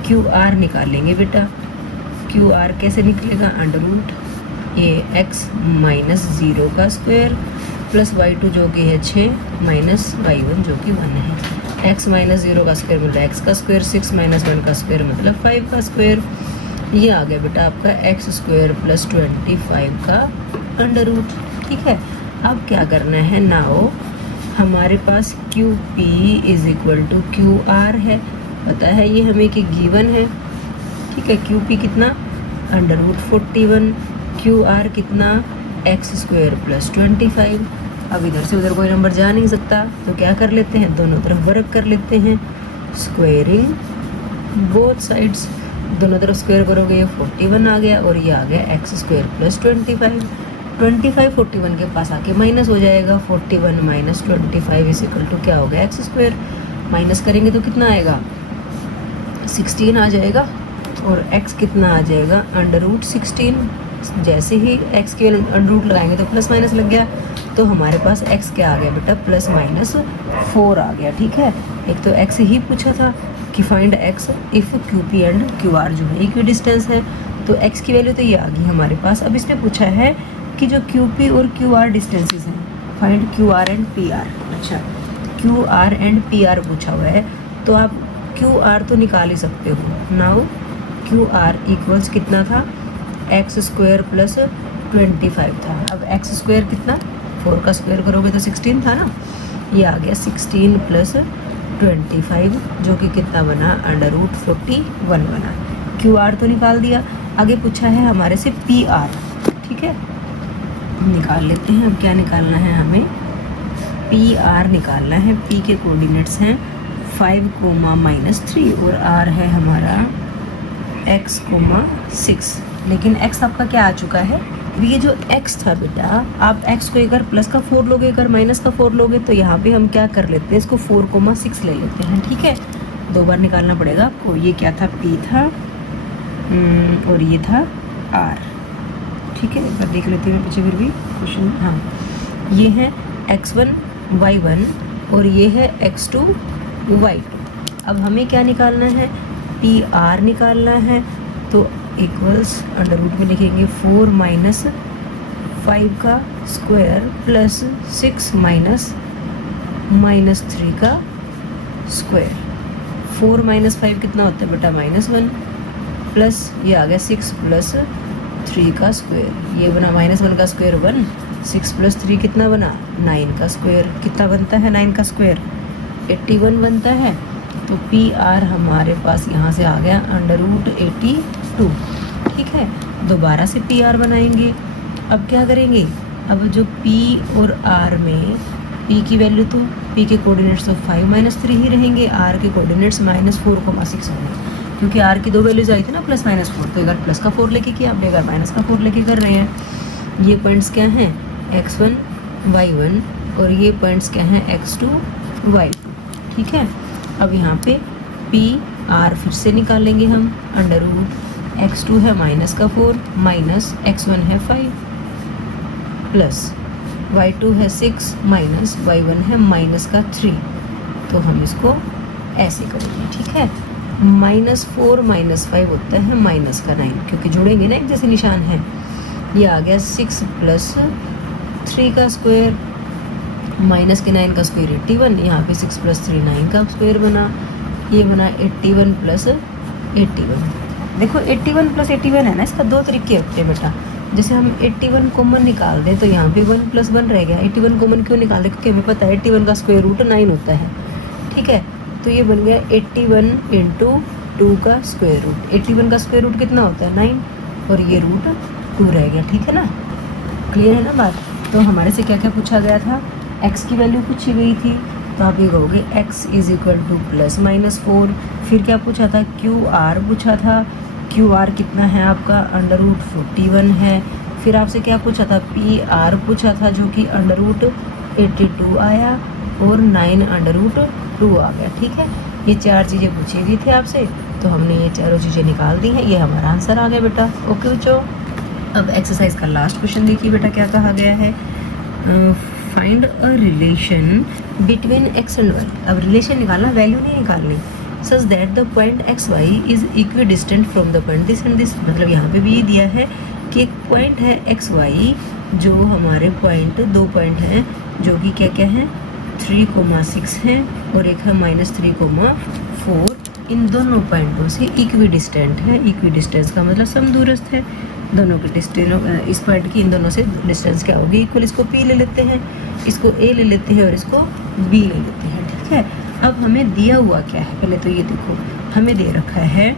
क्यू आर निकालेंगे बेटा। क्यू आर कैसे निकलेगा अंडर रूट ये x माइनस 0 का स्क्वायर प्लस y2 जो कि है 6 माइनस y1 जो कि 1 है। x माइनस 0 का स्क्वायर मतलब x का स्क्वायर, 6 माइनस 1 का स्क्वायर मतलब 5 का स्क्वायर। ये आ गया बेटा आपका x स्क्वायर प्लस 25 का अंडर रूट। ठीक है, अब क्या करना है नाउ हमारे पास Q P is equal to Q R है, पता है ये हमें कि गिवन है। ठीक है, क्यू पी कितना अंडर रूट 41, क्यू आर कितना एक्स स्क्वायर प्लस 25। अब इधर से उधर कोई नंबर जा नहीं सकता तो क्या कर लेते हैं दोनों तरफ वर्क कर लेते हैं, स्क्वायरिंग बोथ साइड्स। दोनों तरफ स्क्वायर करोगे ये 41 आ गया और ये आ गया एक्स स्क्वायर प्लस 25। 25 41 के पास आके माइनस हो जाएगा, 41 माइनस 25 इज इक्वल टू क्या हो गया एक्स स्क्वायर। माइनस करेंगे तो कितना आएगा 16 आ जाएगा और x कितना आ जाएगा अंडर रूट 16। जैसे ही x के अंडर रूट लगाएंगे तो प्लस माइनस लग गया, तो हमारे पास x क्या आ गया बेटा प्लस माइनस 4 आ गया। ठीक है, एक तो x ही पूछा था कि find x if Q P and Q R जो है इक्वी डिस्टेंस है, तो x की वैल्यू तो ये आ गई हमारे पास। अब इसने पूछा है कि जो क्यू पी और क्यू आर डिस्टेंसेस हैं find Q R and P R. अच्छा, Q R and P R पूछा हुआ है तो आप क्यू आर तो निकाल ही सकते हो। नाउ क्यू आर इक्वल्स कितना था एक्स स्क्वायर प्लस 25 था। अब एक्स स्क्वायर कितना 4 का स्क्वायर करोगे तो 16 था ना, ये आ गया 16 प्लस 25 जो कि कितना बना अंडर रूट 41 बना। क्यू आर तो निकाल दिया, आगे पूछा है हमारे से पी आर। ठीक है, निकाल लेते हैं। अब क्या निकालना है हमें पी आर निकालना है। पी के कोऑर्डिनेट्स हैं 5,-3 और आर है हमारा x,6। लेकिन x आपका क्या आ चुका है, ये जो x था बेटा आप x को अगर प्लस का 4 लोगे अगर माइनस का 4 लोगे तो यहाँ पे हम क्या कर लेते हैं इसको 4,6 ले लेते हैं। ठीक है, 2 बार निकालना पड़ेगा आपको। ये क्या था p था और ये था r। ठीक है, एक बार देख लेते हैं पीछे फिर भी क्वेश्चन। हाँ, ये है x1 y1 और ये है x2 y2। अब हमें क्या निकालना है पी आर निकालना है, तो इक्वल्स अंडर रूट में लिखेंगे 4 माइनस 5 का स्क्वायर प्लस 6 माइनस 3 का स्क्वायर। 4 माइनस 5 कितना होता है बेटा -1 प्लस ये आ गया 6 प्लस 3 का स्क्वायर। ये बना -1 का स्क्वायर 1, 6 प्लस 3 कितना बना 9 का स्क्वायर। कितना बनता है 9 का स्क्वायर 81 बनता है। तो पी आर हमारे पास यहाँ से आ गया अंडर रूट 82। ठीक है, दोबारा से पी आर बनाएंगे। अब क्या करेंगे, अब जो पी और आर में पी की वैल्यू तो पी के कोऑर्डिनेट्स तो 5-3 ही रहेंगे, आर के कोऑर्डिनेट्स -4,6 होंगे क्योंकि आर की 2 वैल्यूज आई थी ना +-4। तो अगर प्लस का 4 लेके किया आपने, अगर माइनस का 4 लेके कर रहे हैं। ये पॉइंट्स क्या हैं x1 y1 और ये पॉइंट्स क्या हैं x2 y2। ठीक है, अब यहाँ पे पी आर फिर से निकालेंगे हम अंडर रूट x2 है माइनस का 4 माइनस x1 है 5 प्लस y2 है 6 माइनस y1 है माइनस का 3। तो हम इसको ऐसे करेंगे। ठीक है, -4 - 5 होता है माइनस का 9 क्योंकि जुड़ेंगे ना एक जैसे निशान है। ये आ गया 6 प्लस 3 का स्क्वायर माइनस के 9 का स्क्वायर 81। यहाँ पे 6 प्लस 3 9 का स्क्वायर बना, ये बना 81 प्लस 81। देखो 81 प्लस 81 है ना, इसका 2 तरीके होते हैं बेटा। जैसे हम 81 कॉमन निकाल दें तो यहाँ पे 1 + 1 रह गया। 81 कॉमन क्यों निकाल दें क्योंकि हमें पता है 81 का स्क्वायर रूट 9 होता है। ठीक है, तो ये बन गया 81 × 2 का स्क्वायर रूट। 81 का स्क्वायर रूट कितना होता है 9 और ये रूट 2 रह गया। ठीक है ना, क्लियर है ना बात। तो हमारे से क्या क्या पूछा गया था, x की वैल्यू पूछी गई थी तो आप ये कहोगे x = +-4। फिर क्या पूछा था क्यू आर पूछा था, क्यू आर कितना है आपका अंडर रूट 41 है। फिर आपसे क्या पूछा था पी आर पूछा था जो कि अंडर रूट 82 आया। और 9√2 आ गया। ठीक है, ये 4 चीज़ें पूछी गई थी आपसे, तो हमने ये चारों चीज़ें निकाल दी हैं। ये हमारा आंसर आ गया बेटा। ओके बच्चों, अब एक्सरसाइज का लास्ट क्वेश्चन देखिए बेटा क्या कहा गया है। Find a relation between x and y। अब रिलेशन निकालना, वैल्यू नहीं निकालनी। Such that the point x y is equidistant from the point this and this. मतलब यहाँ पे भी ये दिया है कि एक पॉइंट है एक्स वाई, जो हमारे पॉइंट, 2 पॉइंट हैं जो कि क्या क्या हैं, 3,6 हैं और एक है -3,4। इन दोनों पॉइंटों से इक्वी डिस्टेंट है। इक्वी डिस्टेंस का मतलब समदूरस्थ है। दोनों के डिस्टेंस, इस पॉइंट की इन दोनों से डिस्टेंस क्या होगी, इक्वल। इसको P ले लेते हैं, इसको A ले लेते हैं और इसको B ले लेते हैं। ठीक है, अब हमें दिया हुआ क्या है, पहले तो ये देखो, हमें दे रखा है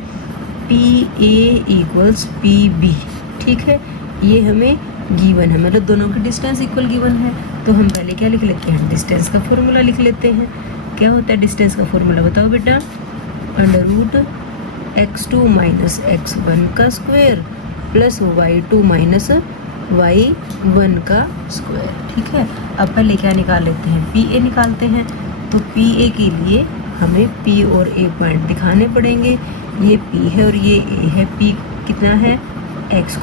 PA = PB। ठीक है, ये हमें गिवन है, मतलब दोनों की डिस्टेंस इक्वल गिवन है। तो हम पहले क्या लिख लेते हैं, डिस्टेंस का फॉर्मूला लिख लेते हैं। क्या होता है डिस्टेंस का फॉर्मूला, बताओ बेटा। √x2 - x1 का स्क्वायर प्लस y2 - y1 का स्क्वायर। ठीक है, अब पहले क्या निकाल लेते हैं, PA निकालते हैं। तो PA के लिए हमें P और A पॉइंट दिखाने पड़ेंगे। ये P है और ये A है। P कितना है, x,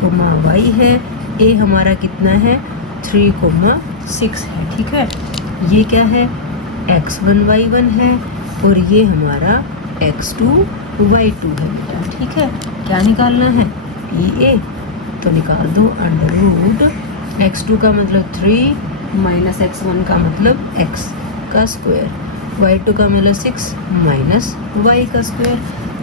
y है। A हमारा कितना है, 3,6 है। ठीक है, ये क्या है, x1 y1 है और ये हमारा x2 y2 है बेटा। ठीक है, क्या निकालना है, PA। तो निकाल दो √x2 का मतलब 3 - x1 का मतलब x का स्क्वायर, y2 का मतलब 6 माइनस y का स्क्वायर।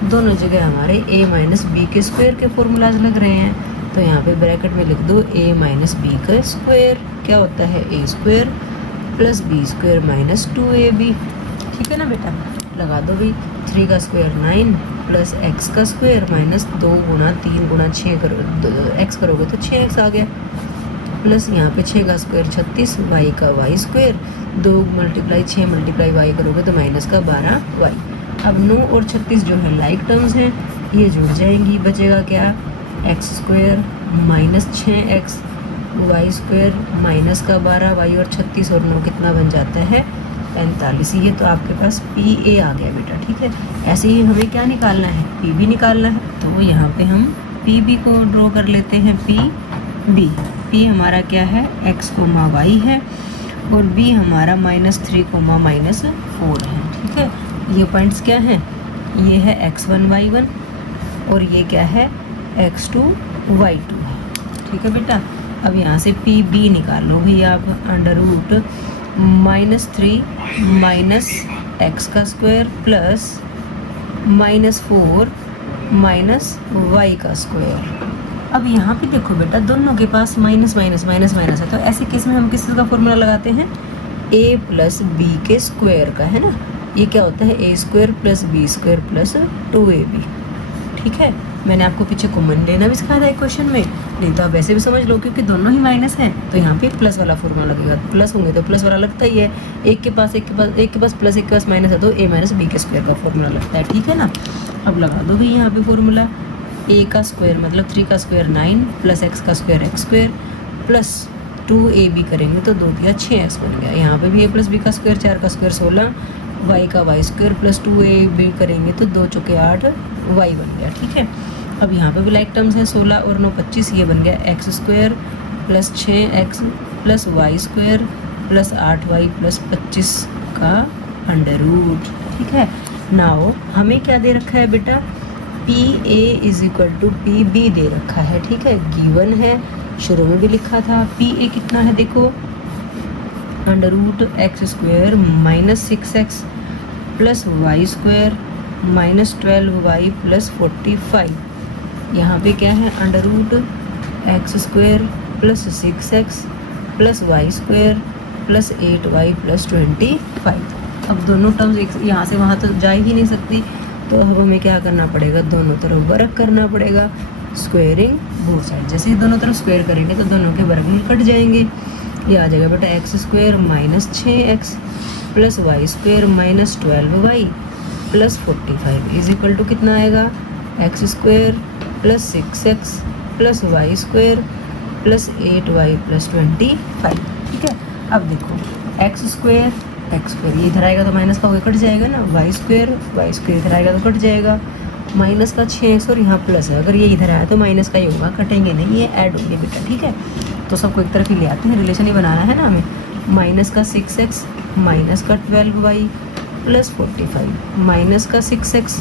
दोनों जगह हमारे a - b के स्क्वायर के फॉर्मूलाज लग रहे हैं। तो यहाँ पे ब्रैकेट में लिख दो a - b का स्क्वायर क्या होता है, a² + b² - 2ab। ठीक है ना बेटा, लगा दो भी। 3 का स्क्वायर 9 प्लस x का स्क्वायर माइनस 2 × 3 × 6 x करोगे तो 6x आ गया, प्लस यहाँ पे 6 का स्क्वायर 36, y का y², 2 × 6 × y करोगे तो -12y। अब 9 और 36 जो है लाइक टर्म्स हैं, ये जुड़ जाएंगी। बचेगा क्या, x² -6x, y² -12y और 36 और 9 कितना बन जाता है, 45। ये तो आपके पास PA आ गया बेटा। ठीक है, ऐसे ही हमें क्या निकालना है, PB निकालना है। तो यहाँ पे हम PB को ड्रॉ कर लेते हैं। PB, P हमारा क्या है, x, y है और B हमारा -3, -4 है। ठीक है, ये पॉइंट्स क्या हैं, ये है x1 y1 और ये क्या है, x2 y2 है। ठीक है बेटा, अब यहाँ से PB निकाल लो भी आप। √-3 - x का स्क्वायर प्लस -4 - y का स्क्वायर। अब यहाँ पे देखो बेटा, दोनों के पास माइनस माइनस माइनस माइनस है, तो ऐसे केस में हम किस चीज़ का फॉर्मूला लगाते हैं, a + b के स्क्वायर का, है ना। ये क्या होता है, a² + b² + 2ab। ठीक है, मैंने आपको पीछे कॉमन लेना भी सिखाया था एक क्वेश्चन में, नहीं तो आप वैसे भी समझ लो, क्योंकि दोनों ही माइनस हैं तो यहाँ पे प्लस वाला फॉर्मूला लगेगा। प्लस होंगे तो प्लस वाला लगता ही है, एक के पास प्लस एक के पास माइनस है तो a - b के स्क्वायर का फॉर्मूला लगता है। ठीक है ना, अब लगा दो भी यहाँ पे फॉर्मूला। a का स्क्वायर मतलब 3 का स्क्वायर 9 प्लस x का स्क्वायर x² प्लस 2ab करेंगे तो 2 × 6x बन गया। यहाँ पे भी a + b का स्क्वायर, 4 का स्क्वायर 16, y का y² प्लस 2ab करेंगे तो 2 × 8 y बन गया। ठीक है, अब यहाँ पे भी लाइक टर्म्स हैं, 16 और 9 25, ये बन गया x² + 6x + y² + 8y + 25 का √। ठीक है, नाउ हमें क्या दे रखा है बेटा, PA = PB दे रखा है। ठीक है, गिवन है, शुरू में भी लिखा था। PA कितना है देखो, √x² - 6x + y² -12y + 45। यहाँ पे क्या है, √x² + 6x + y² + 8y + 25। अब दोनों टर्म्स यहाँ से वहाँ तो जा ही नहीं सकती, तो अब हमें क्या करना पड़ेगा, दोनों तरफ वर्क करना पड़ेगा, स्क्वेयरिंग बोथ साइड। जैसे ही दोनों तरफ स्क्वेयर करेंगे तो दोनों के वर्गमूल कट जाएंगे। ये आ जाएगा बेटा x² - 6x + y² - 12y + 45 = कितना आएगा, x² + 6x + y² + 8y + 25। ठीक है, अब देखो x² एक्स स्क्वायर, ये इधर आएगा तो माइनस का वो कट जाएगा ना, वाई स्क्वायर इधर आएगा तो कट जाएगा, माइनस का 6x और यहाँ प्लस है, अगर ये इधर आया तो माइनस का ही होगा, कटेंगे नहीं, ये ऐड होंगे बेटा। ठीक है, तो सबको एक तरफ ही ले आते हैं, रिलेशन ही बनाना है ना हमें। माइनस का 6x माइनस का 12y प्लस 45, माइनस का 6x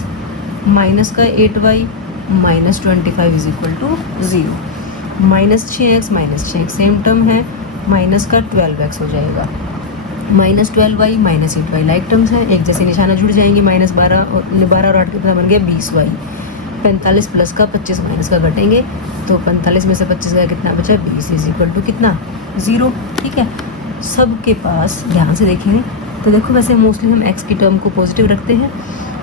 माइनस का 8y minus 25 is equal to 0, minus 6x same term है, माइनस का 12x हो जाएगा, minus 12y minus 8y like terms हैं, एक जैसे निशाना जुड़ जाएंगे, माइनस 12 और 8 कितना बन गया 20y, 45 प्लस का 25 माइनस का घटेंगे, तो 45 में से 25 का कितना बचा 20 इज इक्वल टू कितना 0। ठीक है, सबके पास ध्यान से देखेंगे तो देखो वैसे मोस्टली हम x की टर्म को पॉजिटिव रखते हैं।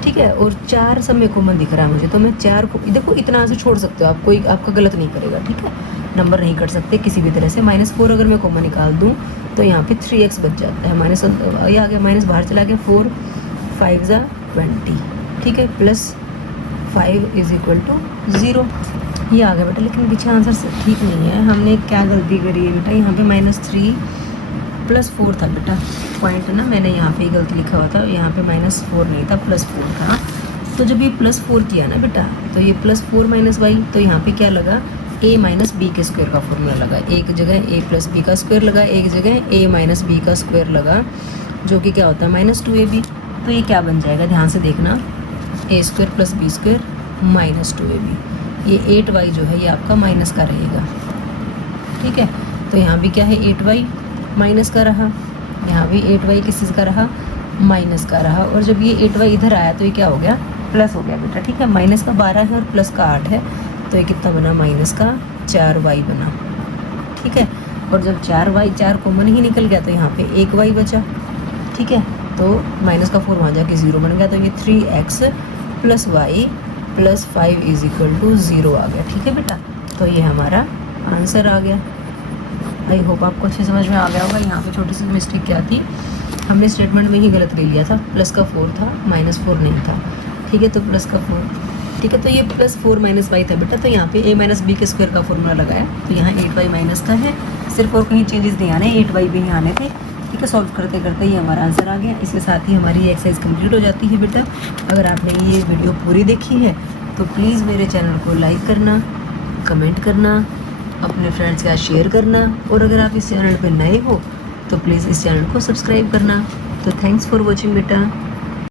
ठीक है, और 4 सब में कॉमन दिख रहा है मुझे, तो मैं 4 को देखो इतना से छोड़ सकते हो आप, कोई आपका गलत नहीं करेगा। ठीक है, नंबर नहीं कट सकते किसी भी तरह से। -4 अगर मैं कॉमन निकाल दूँ तो यहाँ पे 3x बच जाता है, माइनस ये आ गया, माइनस बाहर चला गया, 4 5 ज़ा 20। ठीक है, प्लस 5 इज इक्वल टू 0, ये आ गया बेटा। लेकिन पीछे आंसर ठीक नहीं है, हमने क्या गलती करी है बेटा, यहाँ पे -3 प्लस 4 था बेटा, पॉइंट ना मैंने यहाँ पे गलती लिखा हुआ था, यहाँ पे -4 नहीं था +4 था। तो जब ये +4 किया ना बेटा, तो ये +4 माइनस y, तो यहाँ पे क्या लगा a माइनस बी के स्क्वायर का फॉर्मूला लगा, एक जगह a प्लस बी का स्क्वायर लगा, एक जगह a माइनस बी का स्क्वायर लगा, जो कि क्या होता है -2ab। तो ये क्या बन जाएगा, ध्यान से देखना, a square plus B square -2ab, ये 8y जो है ये आपका माइनस का रहेगा। ठीक है, तो यहाँ भी क्या है 8y माइनस का रहा, यहाँ भी 8y किस चीज़ का रहा, माइनस का रहा, और जब ये 8y इधर आया तो ये क्या हो गया, प्लस हो गया बेटा। ठीक है, माइनस का 12 है और प्लस का 8 है, तो ये कितना बना, माइनस का 4y बना। ठीक है, और जब 4 कॉमन ही निकल गया तो यहाँ पे 1y बचा। ठीक है, तो माइनस का 4 वहाँ जाके 0 बन गया, तो ये 3x plus y plus 5 is equal to 0 आ गया। ठीक है बेटा, तो ये हमारा आंसर आ गया। आई होप आपको अच्छे समझ में आ गया होगा। यहाँ पे छोटी सी मिस्टेक क्या थी, हमने स्टेटमेंट में ही गलत ले लिया था, प्लस का 4 था -4 नहीं था। ठीक है, तो प्लस का 4, ठीक है, तो ये +4 माइनस y था बेटा, तो यहाँ पे a माइनस बी के स्क्वायर का फॉर्मूला लगाया, तो यहाँ 8y माइनस का है, सिर्फ और कहीं चेंजेस नहीं आने, 8y भी नहीं आने थे। ठीक है, सॉल्व करते करते ही हमारा आंसर आ गया। इसके साथ ही हमारी एक्सरसाइज कंप्लीट हो जाती है बेटा। अगर आपने ये वीडियो पूरी देखी है तो प्लीज़ मेरे चैनल को लाइक करना, कमेंट करना, अपने फ्रेंड्स के साथ शेयर करना, और अगर आप इस चैनल पर नए हो तो प्लीज़ इस चैनल को सब्सक्राइब करना। तो थैंक्स फॉर वॉचिंग बेटा।